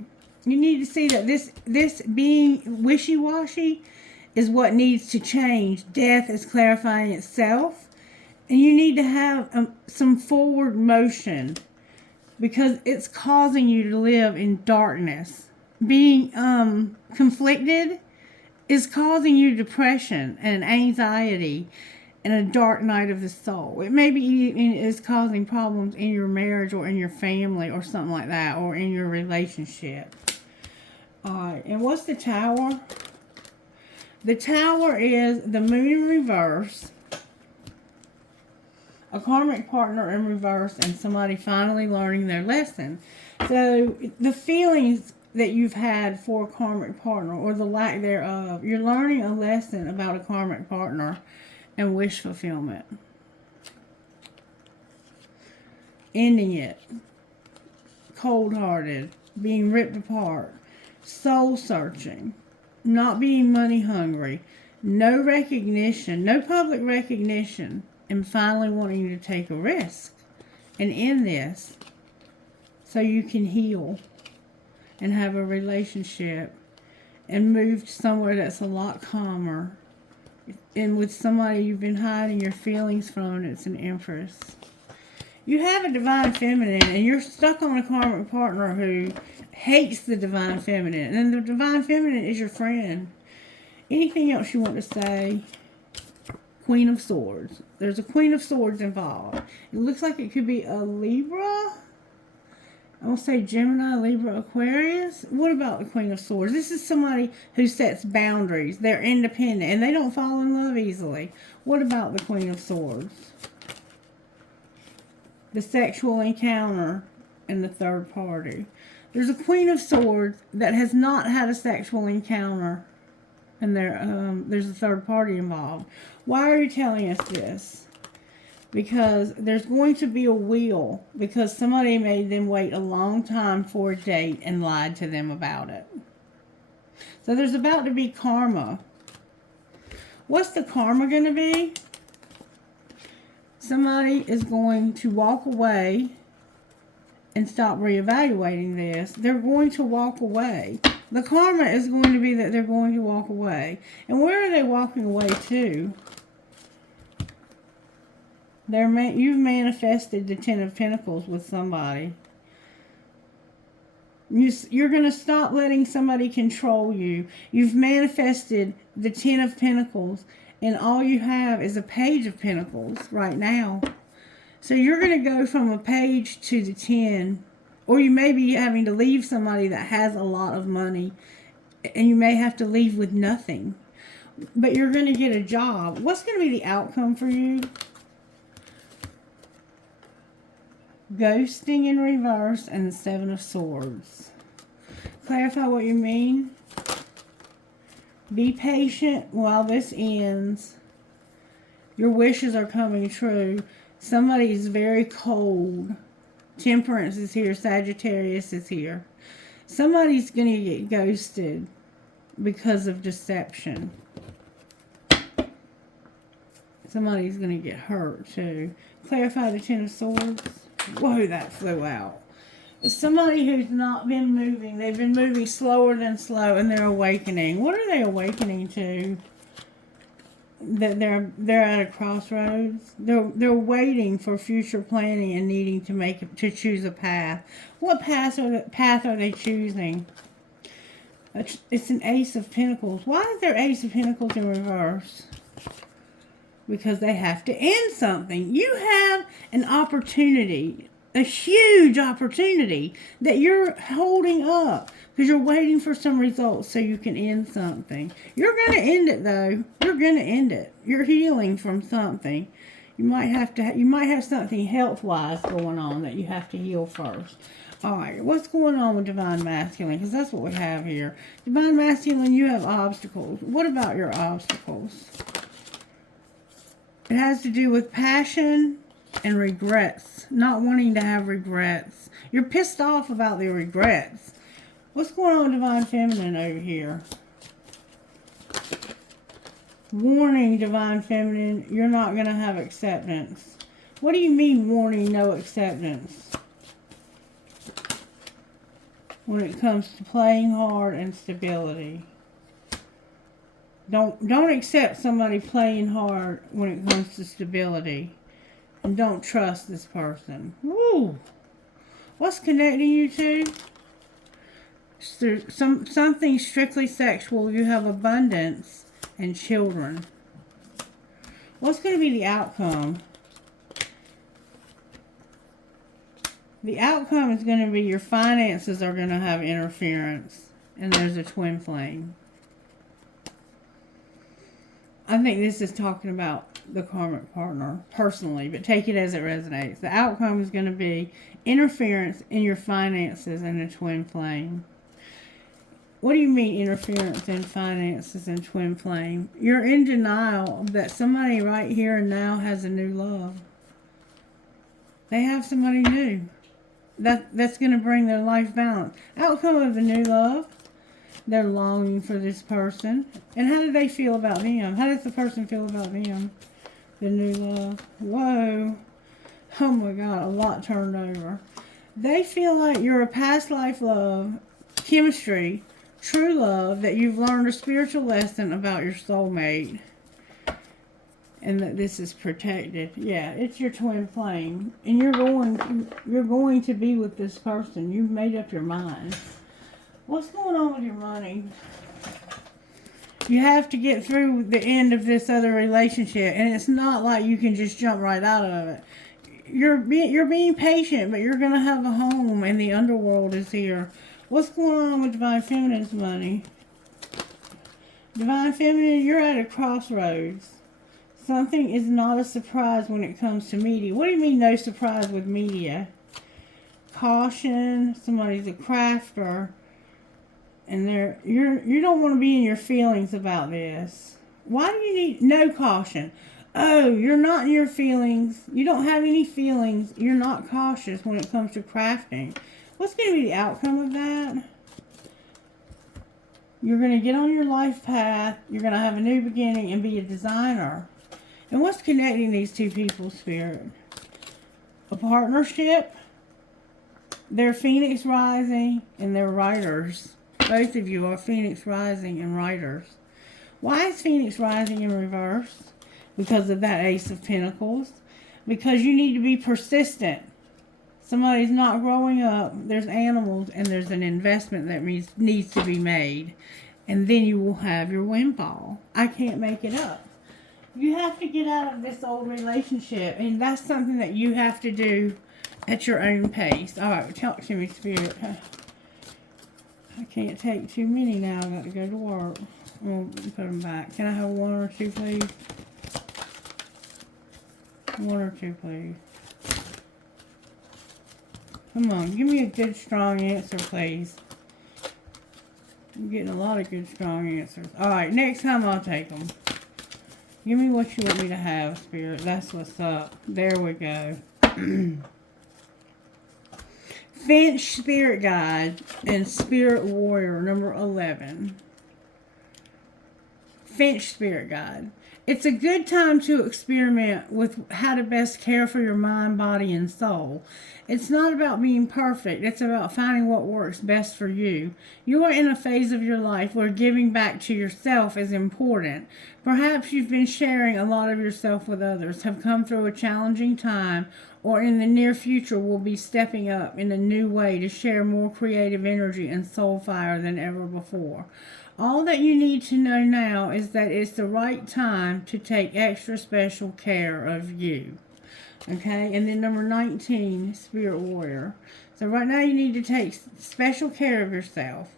You need to see that this being wishy-washy is what needs to change. Death is clarifying itself. And you need to have some forward motion, because it's causing you to live in darkness. Being conflicted is causing you depression and anxiety and a dark night of the soul. It maybe even is causing problems in your marriage or in your family or something like that, or in your relationship. Alright, and what's the Tower? The Tower is the Moon in reverse, a karmic partner in reverse, and somebody finally learning their lesson. So the feelings that you've had for a karmic partner, or the lack thereof, you're learning a lesson about a karmic partner and wish fulfillment. Ending it. Cold-hearted. Being ripped apart. Soul searching. Not being money hungry. No recognition. No public recognition. And finally wanting to take a risk and end this so you can heal and have a relationship and move to somewhere that's a lot calmer, and with somebody you've been hiding your feelings from, and it's an Empress. You have a Divine Feminine, and you're stuck on a karmic partner who hates the Divine Feminine, and the Divine Feminine is your friend. Anything else you want to say? Queen of Swords. There's a Queen of Swords involved. It looks like it could be a Libra. I will say Gemini, Libra, Aquarius. What about the Queen of Swords? This is somebody who sets boundaries. They're independent and they don't fall in love easily. What about the Queen of Swords? the sexual encounter, and the third party. There's a Queen of Swords that has not had a sexual encounter, and there's a third party involved. Why are you telling us this? Because there's going to be a wheel, because somebody made them wait a long time for a date and lied to them about it. So there's about to be karma. What's the karma going to be? Somebody is going to walk away and stop reevaluating this. They're going to walk away. The karma is going to be that they're going to walk away. And where are they walking away to? You've manifested the Ten of Pentacles with somebody. You're going to stop letting somebody control you. You've manifested the Ten of Pentacles, and all you have is a Page of Pentacles right now. So you're going to go from a page to the 10, or you may be having to leave somebody that has a lot of money, and you may have to leave with nothing. But you're going to get a job. What's going to be the outcome for you? Ghosting in reverse and the Seven of Swords. Clarify what you mean. Be patient while this ends. Your wishes are coming true. Somebody is very cold. Temperance is here. Sagittarius is here. Somebody's going to get ghosted because of deception. Somebody's going to get hurt too. Clarify the Ten of Swords. Whoa, that flew out. It's somebody who's not been moving. They've been moving slower than slow, and they're awakening. What are they awakening to? That they're at a crossroads. They're waiting for future planning and needing to choose a path. What path are they choosing? It's an Ace of Pentacles. Why is there Ace of Pentacles in reverse? Because they have to end something. You have an opportunity, a huge opportunity that you're holding up because you're waiting for some results so you can end something. You're going to end it though. You're going to end it. You're healing from something. You might have something health-wise going on that you have to heal first. All right, what's going on with Divine Masculine? Because that's what we have here. Divine Masculine, you have obstacles. What about your obstacles? It has to do with passion and regrets. Not wanting to have regrets. You're pissed off about the regrets. What's going on with Divine Feminine over here? Warning, Divine Feminine, you're not going to have acceptance. What do you mean warning, no acceptance? When it comes to playing hard and stability. Don't accept somebody playing hard when it comes to stability. And don't trust this person. Woo! What's connecting you to? Something strictly sexual. You have abundance and children. What's going to be the outcome? The outcome is going to be your finances are going to have interference. And there's a twin flame. I think this is talking about the karmic partner personally, but take it as it resonates. The outcome is going to be interference in your finances and a twin flame. What do you mean interference in finances and twin flame? You're in denial that somebody right here and now has a new love. They have somebody new. That's going to bring their life balance. Outcome of the new love. They're longing for this person. And how do they feel about them? How does the person feel about them? The new love. Whoa. Oh my God, a lot turned over. They feel like you're a past life love, chemistry, true love, that you've learned a spiritual lesson about your soulmate. And that this is protected. Yeah, it's your twin flame. And you're going to be with this person. You've made up your mind. What's going on with your money? You have to get through the end of this other relationship, and it's not like you can just jump right out of it. You're being patient, but you're going to have a home, and the underworld is here. What's going on with Divine Feminine's money? Divine Feminine, you're at a crossroads. Something is not a surprise when it comes to media. What do you mean no surprise with media? Caution, somebody's a crafter, and you don't want to be in your feelings about this. Why do you need no caution? Oh, you're not in your feelings. You don't have any feelings. You're not cautious when it comes to crafting. What's going to be the outcome of that? You're going to get on your life path. You're going to have a new beginning and be a designer. And what's connecting these two people, Spirit? A partnership. They're Phoenix Rising and they're writers. Both of you are Phoenix Rising and writers. Why is Phoenix Rising in reverse? Because of that Ace of Pentacles. Because you need to be persistent. Somebody's not growing up. There's animals and there's an investment that needs to be made. And then you will have your windfall. I can't make it up. You have to get out of this old relationship. And that's something that you have to do at your own pace. All right, talk to me, Spirit. I can't take too many now. I've got to go to work. We'll put them back. Can I have one or two, please? One or two, please. Come on, give me a good, strong answer, please. I'm getting a lot of good, strong answers. Alright, next time I'll take them. Give me what you want me to have, Spirit. That's what's up. There we go. Finch Spirit Guide and Spirit Warrior, number 11. Finch Spirit Guide. It's a good time to experiment with how to best care for your mind, body, and soul. It's not about being perfect. It's about finding what works best for you. You are in a phase of your life where giving back to yourself is important. Perhaps you've been sharing a lot of yourself with others, have come through a challenging time, or in the near future will be stepping up in a new way to share more creative energy and soul fire than ever before. All that you need to know now is that it's the right time to take extra special care of you. Okay, and then number 19, Spirit Warrior. So right now you need to take special care of yourself.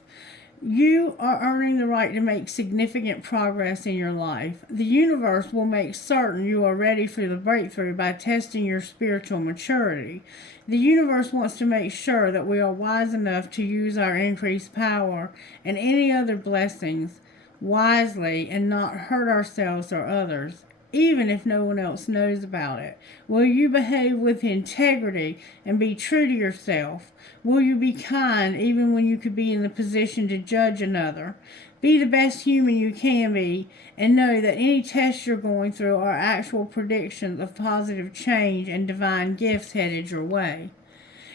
You are earning the right to make significant progress in your life. The universe will make certain you are ready for the breakthrough by testing your spiritual maturity. The universe wants to make sure that we are wise enough to use our increased power and any other blessings wisely and not hurt ourselves or others, even if no one else knows about it. Will you behave with integrity and be true to yourself? Will you be kind even when you could be in the position to judge another? Be the best human you can be and know that any tests you're going through are actual predictions of positive change and divine gifts headed your way.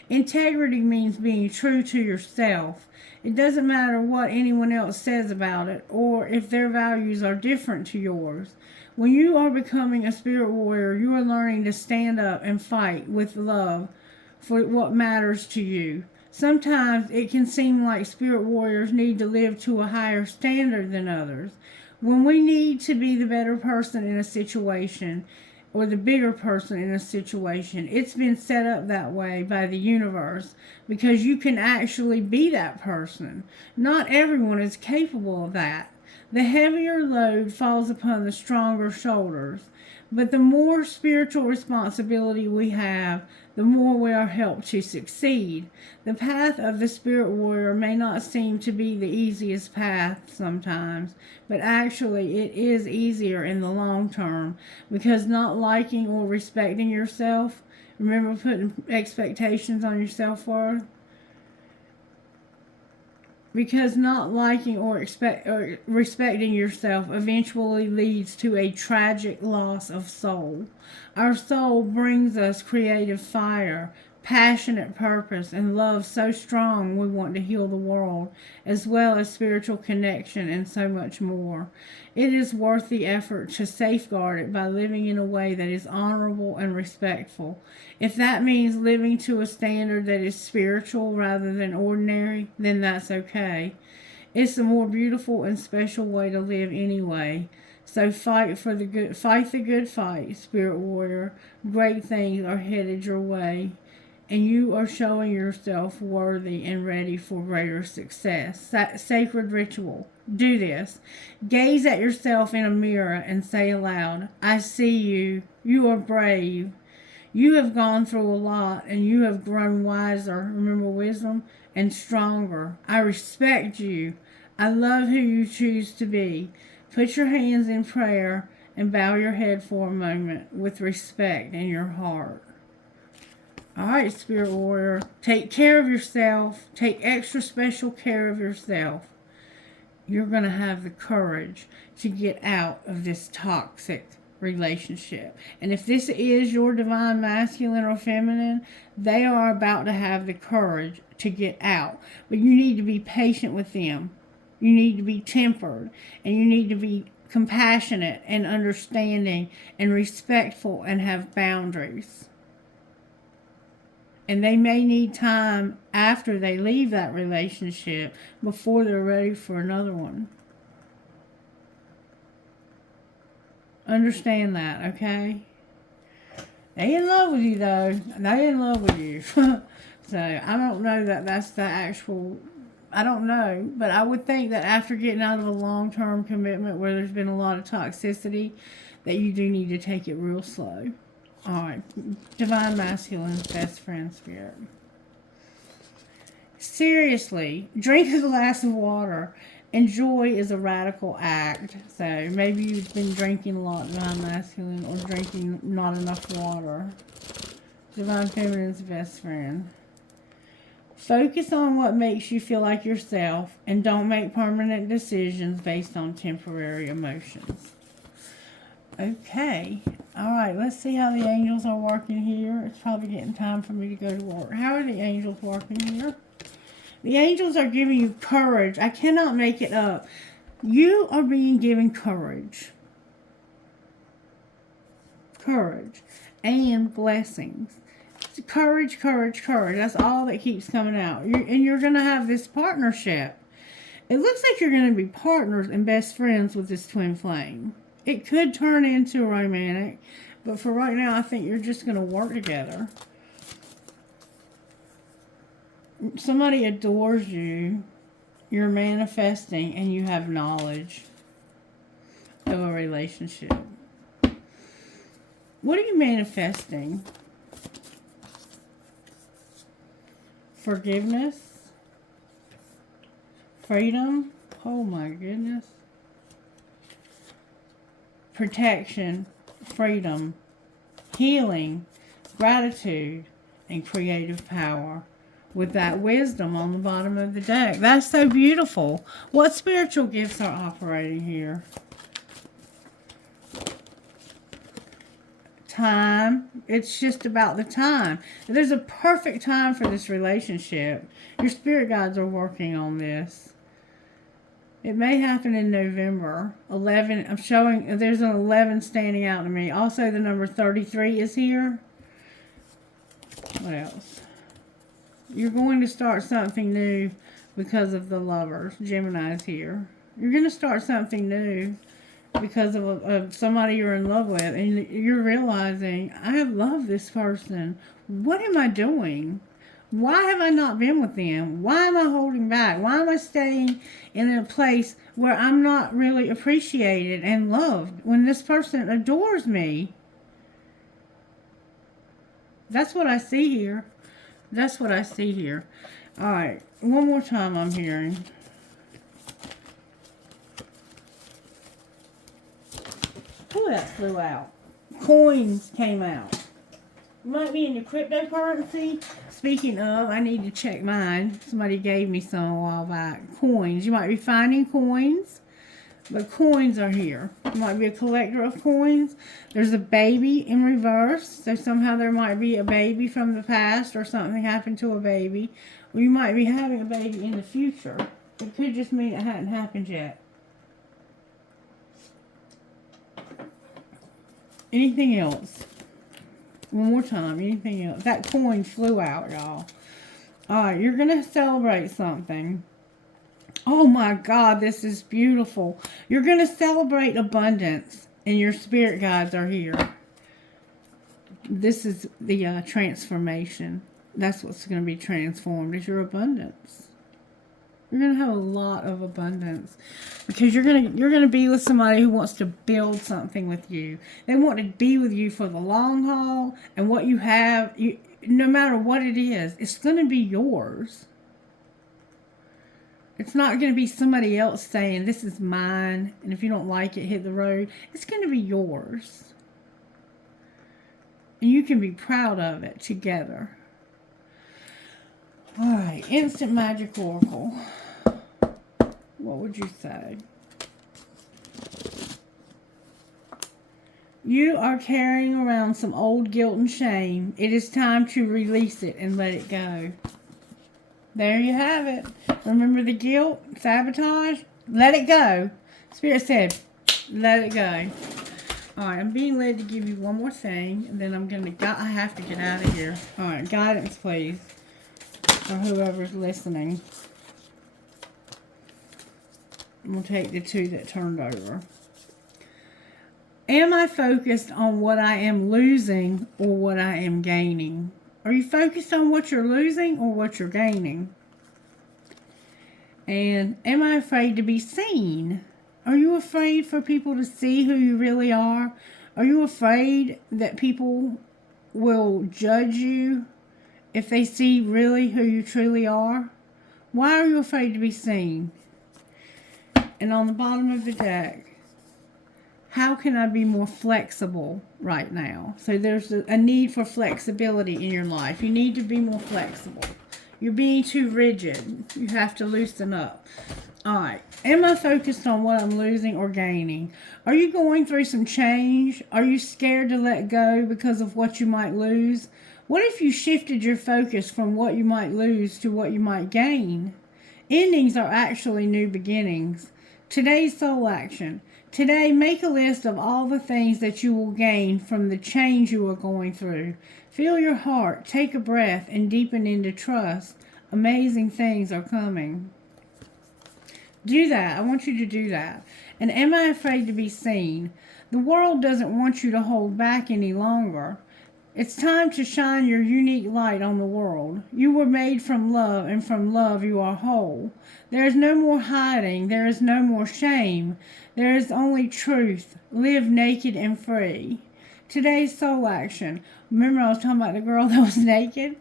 Integrity means being true to yourself. It doesn't matter what anyone else says about it or if their values are different to yours. When you are becoming a spirit warrior, you are learning to stand up and fight with love for what matters to you. Sometimes it can seem like spirit warriors need to live to a higher standard than others. When we need to be the better person in a situation or the bigger person in a situation, it's been set up that way by the universe because you can actually be that person. Not everyone is capable of that. The heavier load falls upon the stronger shoulders. But the more spiritual responsibility we have, the more we are helped to succeed. The path of the spirit warrior may not seem to be the easiest path sometimes, but actually it is easier in the long term because not liking or respecting yourself, remember putting expectations on your self-worth? Because not liking or respecting yourself eventually leads to a tragic loss of soul. Our soul brings us creative fire, passionate purpose, and love so strong we want to heal the world, as well as spiritual connection and so much more. It is worth the effort to safeguard it by living in a way that is honorable and respectful. If that means living to a standard that is spiritual rather than ordinary, then that's okay. It's a more beautiful and special way to live anyway. So fight the good fight, Spirit Warrior. Great things are headed your way. and you are showing yourself worthy and ready for greater success. Sacred ritual. Do this. Gaze at yourself in a mirror and say aloud, I see you. You are brave. You have gone through a lot and you have grown wiser, remember wisdom, and stronger. I respect you. I love who you choose to be. Put your hands in prayer and bow your head for a moment with respect in your heart. All right, Spirit Warrior, take care of yourself. Take extra special care of yourself. You're going to have the courage to get out of this toxic relationship. And if this is your divine masculine or feminine, they are about to have the courage to get out. But you need to be patient with them. You need to be tempered. And you need to be compassionate and understanding and respectful and have boundaries. And they may need time after they leave that relationship before they're ready for another one. Understand that, okay? They in love with you, though. They in love with you. So, I don't know that that's the actual... I don't know. But I would think that after getting out of a long-term commitment where there's been a lot of toxicity, that you do need to take it real slow. Alright, Divine Masculine's best friend spirit. Seriously, drink a glass of water. Enjoy is a radical act. So maybe you've been drinking a lot, Divine Masculine, or drinking not enough water. Divine Feminine's best friend. Focus on what makes you feel like yourself and don't make permanent decisions based on temporary emotions. Okay. Alright, let's see how the angels are working here. It's probably getting time for me to go to work. How are the angels working here? The angels are giving you courage. I cannot make it up. You are being given courage. Courage. And blessings. Courage, courage, courage. That's all that keeps coming out. You're going to have this partnership. It looks like you're going to be partners and best friends with this twin flame. It could turn into a romantic, but for right now, I think you're just going to work together. Somebody adores you. You're manifesting, and you have knowledge of a relationship. What are you manifesting? Forgiveness? Freedom? Oh my goodness. Protection, freedom, healing, gratitude, and creative power. With that wisdom on the bottom of the deck. That's so beautiful. What spiritual gifts are operating here? Time. It's just about the time. There's a perfect time for this relationship. Your spirit guides are working on this. It may happen in November. 11, I'm showing, there's an 11 standing out to me. Also, the number 33 is here. What else? You're going to start something new because of the Lovers. Gemini's here. You're going to start something new because of somebody you're in love with. And you're realizing, I have loved this person. What am I doing? Why have I not been with them? Why am I holding back? Why am I staying in a place where I'm not really appreciated and loved when this person adores me? That's what I see here. That's what I see here. Alright, one more time I'm hearing. Ooh, that flew out. Coins came out. You might be into cryptocurrency. Speaking of, I need to check mine. Somebody gave me some a while back. Coins. You might be finding coins, but coins are here. You might be a collector of coins. There's a baby in reverse. So somehow there might be a baby from the past or something happened to a baby. Or you might be having a baby in the future. It could just mean it hadn't happened yet. Anything else? One more time. Anything else? That coin flew out, y'all. Alright, you're going to celebrate something. Oh my God, this is beautiful. You're going to celebrate abundance, and your spirit guides are here. This is the transformation. That's what's going to be transformed, is your abundance. You're going to have a lot of abundance because you're going to be with somebody who wants to build something with you. They want to be with you for the long haul, and what you have, no matter what it is, it's going to be yours. It's not going to be somebody else saying, this is mine, and if you don't like it, hit the road. It's going to be yours. And you can be proud of it together. All right, Instant Magic Oracle. What would you say? You are carrying around some old guilt and shame. It is time to release it and let it go. There you have it. Remember the guilt, sabotage? Let it go. Spirit said, let it go. All right, I'm being led to give you one more thing, and then I have to get out of here. All right, guidance, please, for whoever's listening. I'm going to take the two that turned over. Am I focused on what I am losing or what I am gaining? Are you focused on what you're losing or what you're gaining? And am I afraid to be seen? Are you afraid for people to see who you really are? Are you afraid that people will judge you if they see really who you truly are? Why are you afraid to be seen? And on the bottom of the deck, how can I be more flexible right now? So there's a need for flexibility in your life. You need to be more flexible. You're being too rigid. You have to loosen up. All right. Am I focused on what I'm losing or gaining? Are you going through some change? Are you scared to let go because of what you might lose? What if you shifted your focus from what you might lose to what you might gain? Endings are actually new beginnings. Today's soul action. Today, make a list of all the things that you will gain from the change you are going through. Feel your heart, take a breath, and deepen into trust. Amazing things are coming. Do that. I want you to do that. And am I afraid to be seen? The world doesn't want you to hold back any longer. It's time to shine your unique light on the world. You were made from love, and from love you are whole. There is no more hiding. There is no more shame. There is only truth. Live naked and free. Today's soul action. Remember I was talking about the girl that was naked?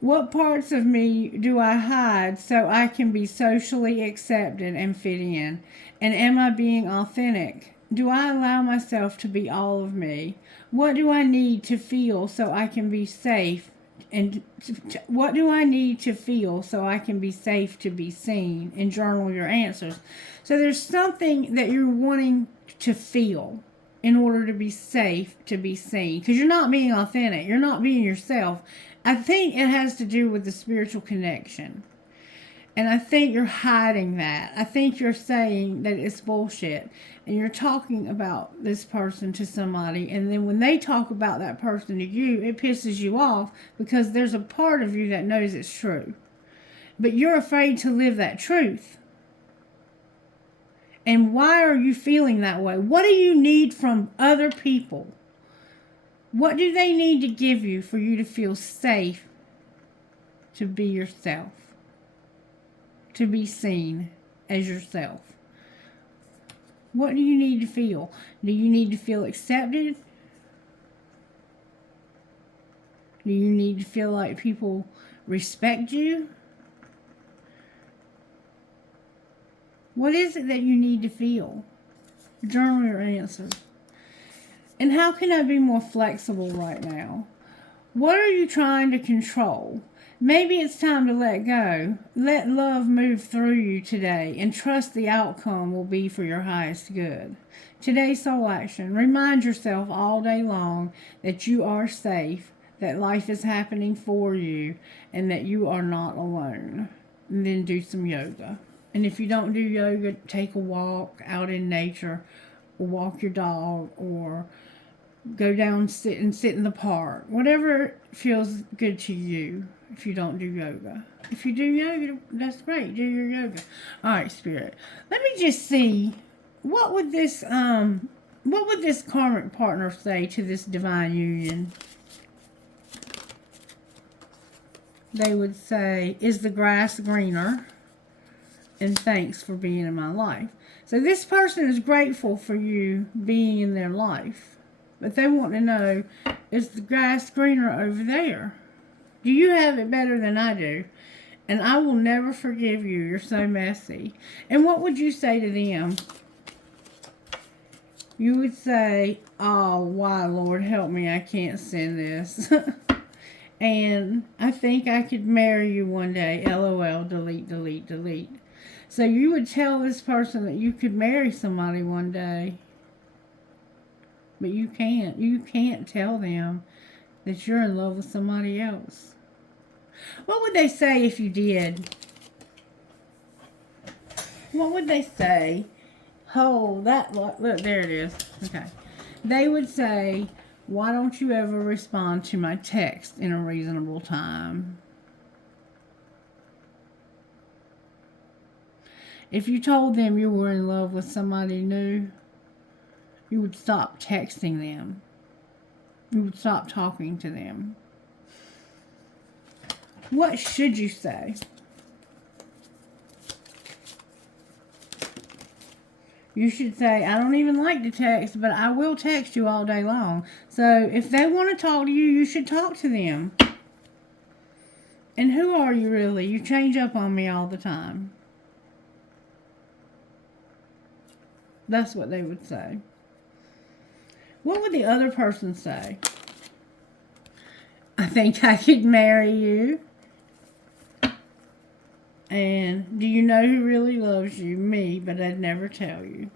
What parts of me do I hide so I can be socially accepted and fit in? And am I being authentic? Do I allow myself to be all of me? What do I need to feel so I can be safe? And what do I need to feel so I can be safe to be seen? And journal your answers. So there's something that you're wanting to feel in order to be safe to be seen. Because you're not being authentic. You're not being yourself. I think it has to do with the spiritual connection. And I think you're hiding that. I think you're saying that it's bullshit. And you're talking about this person to somebody. And then when they talk about that person to you, it pisses you off because there's a part of you that knows it's true. But you're afraid to live that truth. And why are you feeling that way? What do you need from other people? What do they need to give you for you to feel safe to be yourself? To be seen as yourself? What do you need to feel? Do you need to feel accepted? Do you need to feel like people respect you? What is it that you need to feel? Journal your answers. And how can I be more flexible right now? What are you trying to control? Maybe it's time to let go. Let love move through you today and trust the outcome will be for your highest good. Today's soul action. Remind yourself all day long that you are safe, that life is happening for you, and that you are not alone. And then do some yoga. And if you don't do yoga, take a walk out in nature, or walk your dog, or go down sit in the park. Whatever feels good to you if you don't do yoga. If you do yoga, that's great. Do your yoga. All right, Spirit. Let me just see, what would this karmic partner say to this divine union? they would say, is the grass greener? And thanks for being in my life. So this person is grateful for you being in their life. But they want to know, is the grass greener over there? Do you have it better than I do? And I will never forgive you. You're so messy. And what would you say to them? You would say, oh, why, Lord, help me. I can't send this. And I think I could marry you one day. LOL, delete, delete, delete. So you would tell this person that you could marry somebody one day. But you can't. You can't tell them that you're in love with somebody else. What would they say if you did? What would they say? Oh, that, look, there it is. Okay. They would say, why don't you ever respond to my text in a reasonable time? If you told them you were in love with somebody new, you would stop texting them. You would stop talking to them. What should you say? You should say, I don't even like to text, but I will text you all day long. So if they want to talk to you, you should talk to them. And who are you really? You change up on me all the time. That's what they would say. What would the other person say? I think I could marry you. And do you know who really loves you? Me, but I'd never tell you.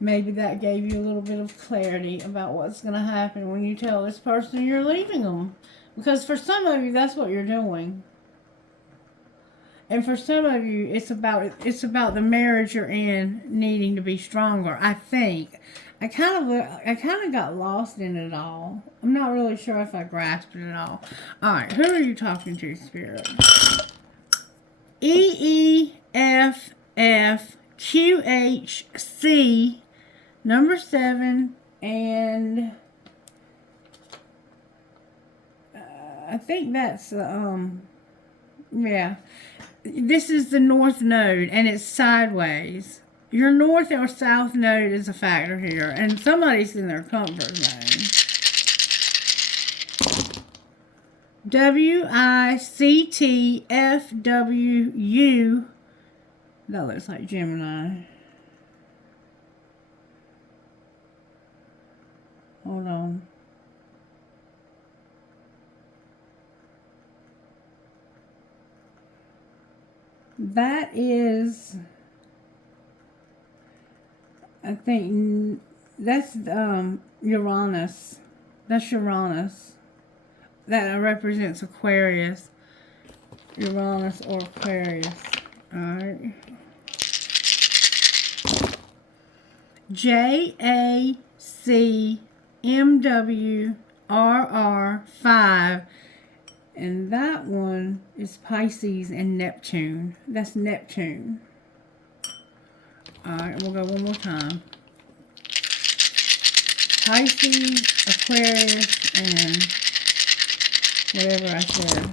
Maybe that gave you a little bit of clarity about what's going to happen when you tell this person you're leaving them. Because for some of you, that's what you're doing. And for some of you, it's about the marriage you're in needing to be stronger. I think. I kind of got lost in it all. I'm not really sure if I grasped it all. All right, who are you talking to, Spirit? EEFFQHC, number 7, and I think that's yeah. This is the north node, and it's sideways. Your north or south node is a factor here, and somebody's in their comfort zone. WICTFWU. That looks like Gemini. Hold on. That is, I think, that's Uranus. That's Uranus. That represents Aquarius. Uranus or Aquarius. Alright. JACMWRR5. And that one is Pisces and Neptune. That's Neptune. Alright, we'll go one more time. Pisces, Aquarius, and whatever I said.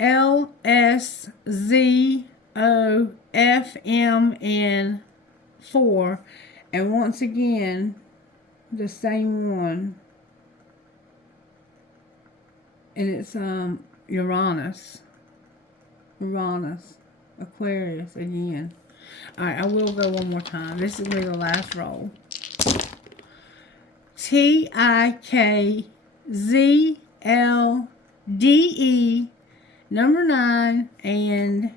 LSZOFMN4. And once again, the same one. And it's Uranus. Uranus. Aquarius again. Alright, I will go one more time. This is going to be the last roll. TIKZLDE, number 9, and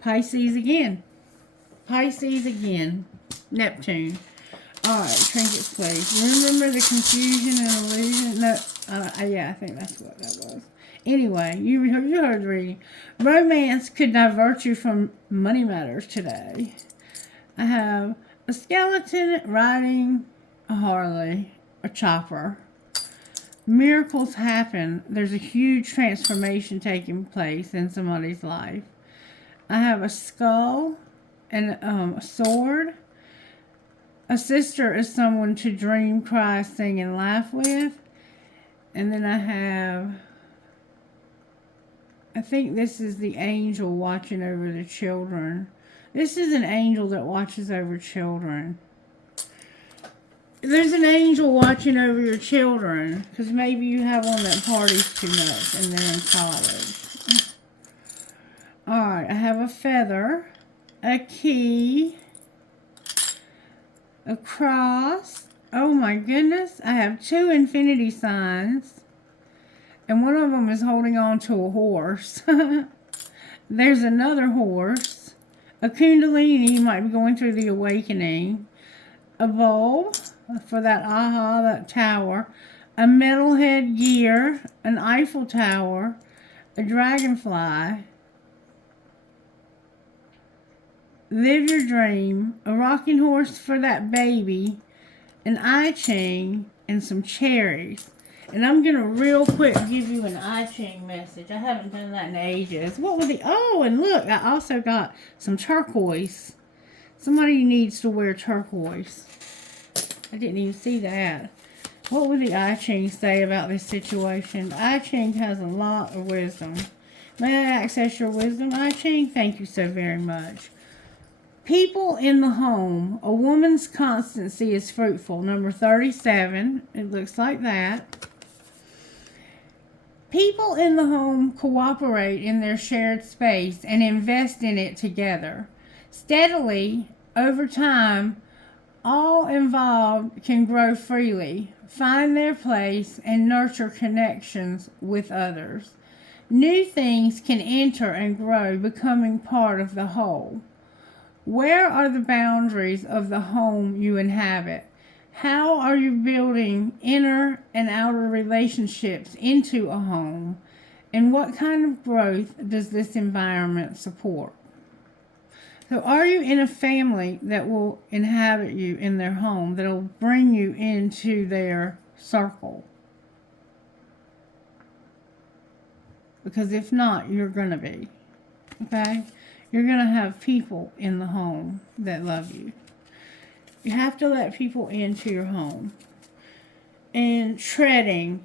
Pisces again. Pisces again. Neptune. Alright, trinkets, please. Remember the confusion and illusion? No, yeah, I think that's what that was. Anyway, you heard the reading. Romance could divert you from money matters today. I have a skeleton riding a Harley, a chopper. Miracles happen. There's a huge transformation taking place in somebody's life. I have a skull and a sword. A sister is someone to dream, cry, sing, and laugh with. And then I think this is the angel watching over the children. This is an angel that watches over children. There's an angel watching over your children, because maybe you have one that parties too much and they're in college. Alright, I have a feather, a key, a cross. Oh my goodness, I have 2 infinity signs. And one of them is holding on to a horse. There's another horse. A kundalini, you might be going through the awakening. A bulb for that aha, that tower. A metalhead gear. An Eiffel Tower. A dragonfly. Live your dream. A rocking horse for that baby. An I Ching. And some cherries. And I'm going to real quick give you an I Ching message. I haven't done that in ages. What was the... Oh, and look, I also got some turquoise. Somebody needs to wear turquoise. I didn't even see that. What would the I Ching say about this situation? I Ching has a lot of wisdom. May I access your wisdom, I Ching? Thank you so very much. People in the home. A woman's constancy is fruitful. Number 37. It looks like that. People in the home cooperate in their shared space and invest in it together. Steadily, over time, all involved can grow freely, find their place, and nurture connections with others. New things can enter and grow, becoming part of the whole. Where are the boundaries of the home you inhabit? How are you building inner and outer relationships into a home? And what kind of growth does this environment support? So are you in a family that will inhabit you in their home, that will bring you into their circle? Because if not, you're going to be. Okay? You're going to have people in the home that love you. You have to let people into your home. And treading.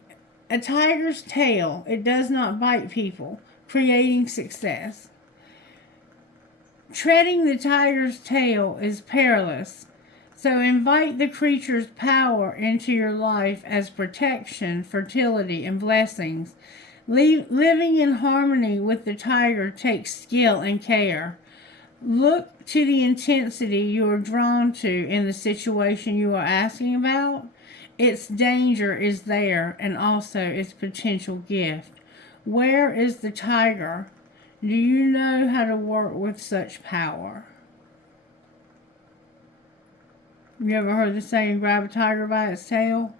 A tiger's tail. It does not bite people. Creating success. Treading the tiger's tail is perilous. So invite the creature's power into your life as protection, fertility, and blessings. Living in harmony with the tiger takes skill and care. Look to the intensity you are drawn to in the situation you are asking about. Its danger is there, and also its potential gift. Where is the tiger? Do you know how to work with such power? You ever heard the saying, grab a tiger by its tail?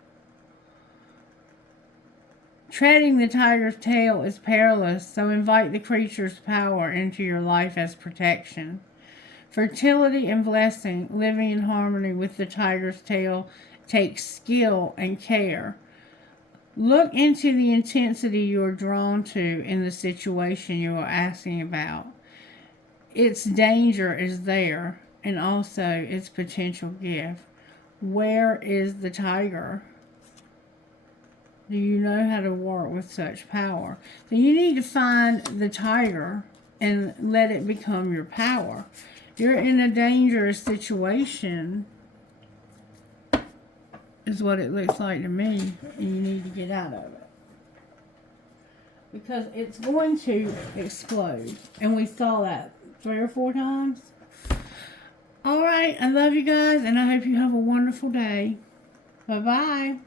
Treading the tiger's tail is perilous, so invite the creature's power into your life as protection. Fertility and blessing, living in harmony with the tiger's tail, takes skill and care. Look into the intensity you are drawn to in the situation you are asking about. Its danger is there, and also its potential gift. Where is the tiger? Do you know how to work with such power? So you need to find the tiger and let it become your power. You're in a dangerous situation, is what it looks like to me, and you need to get out of it. Because it's going to explode. And we saw that 3 or 4 times. Alright, I love you guys, and I hope you have a wonderful day. Bye-bye.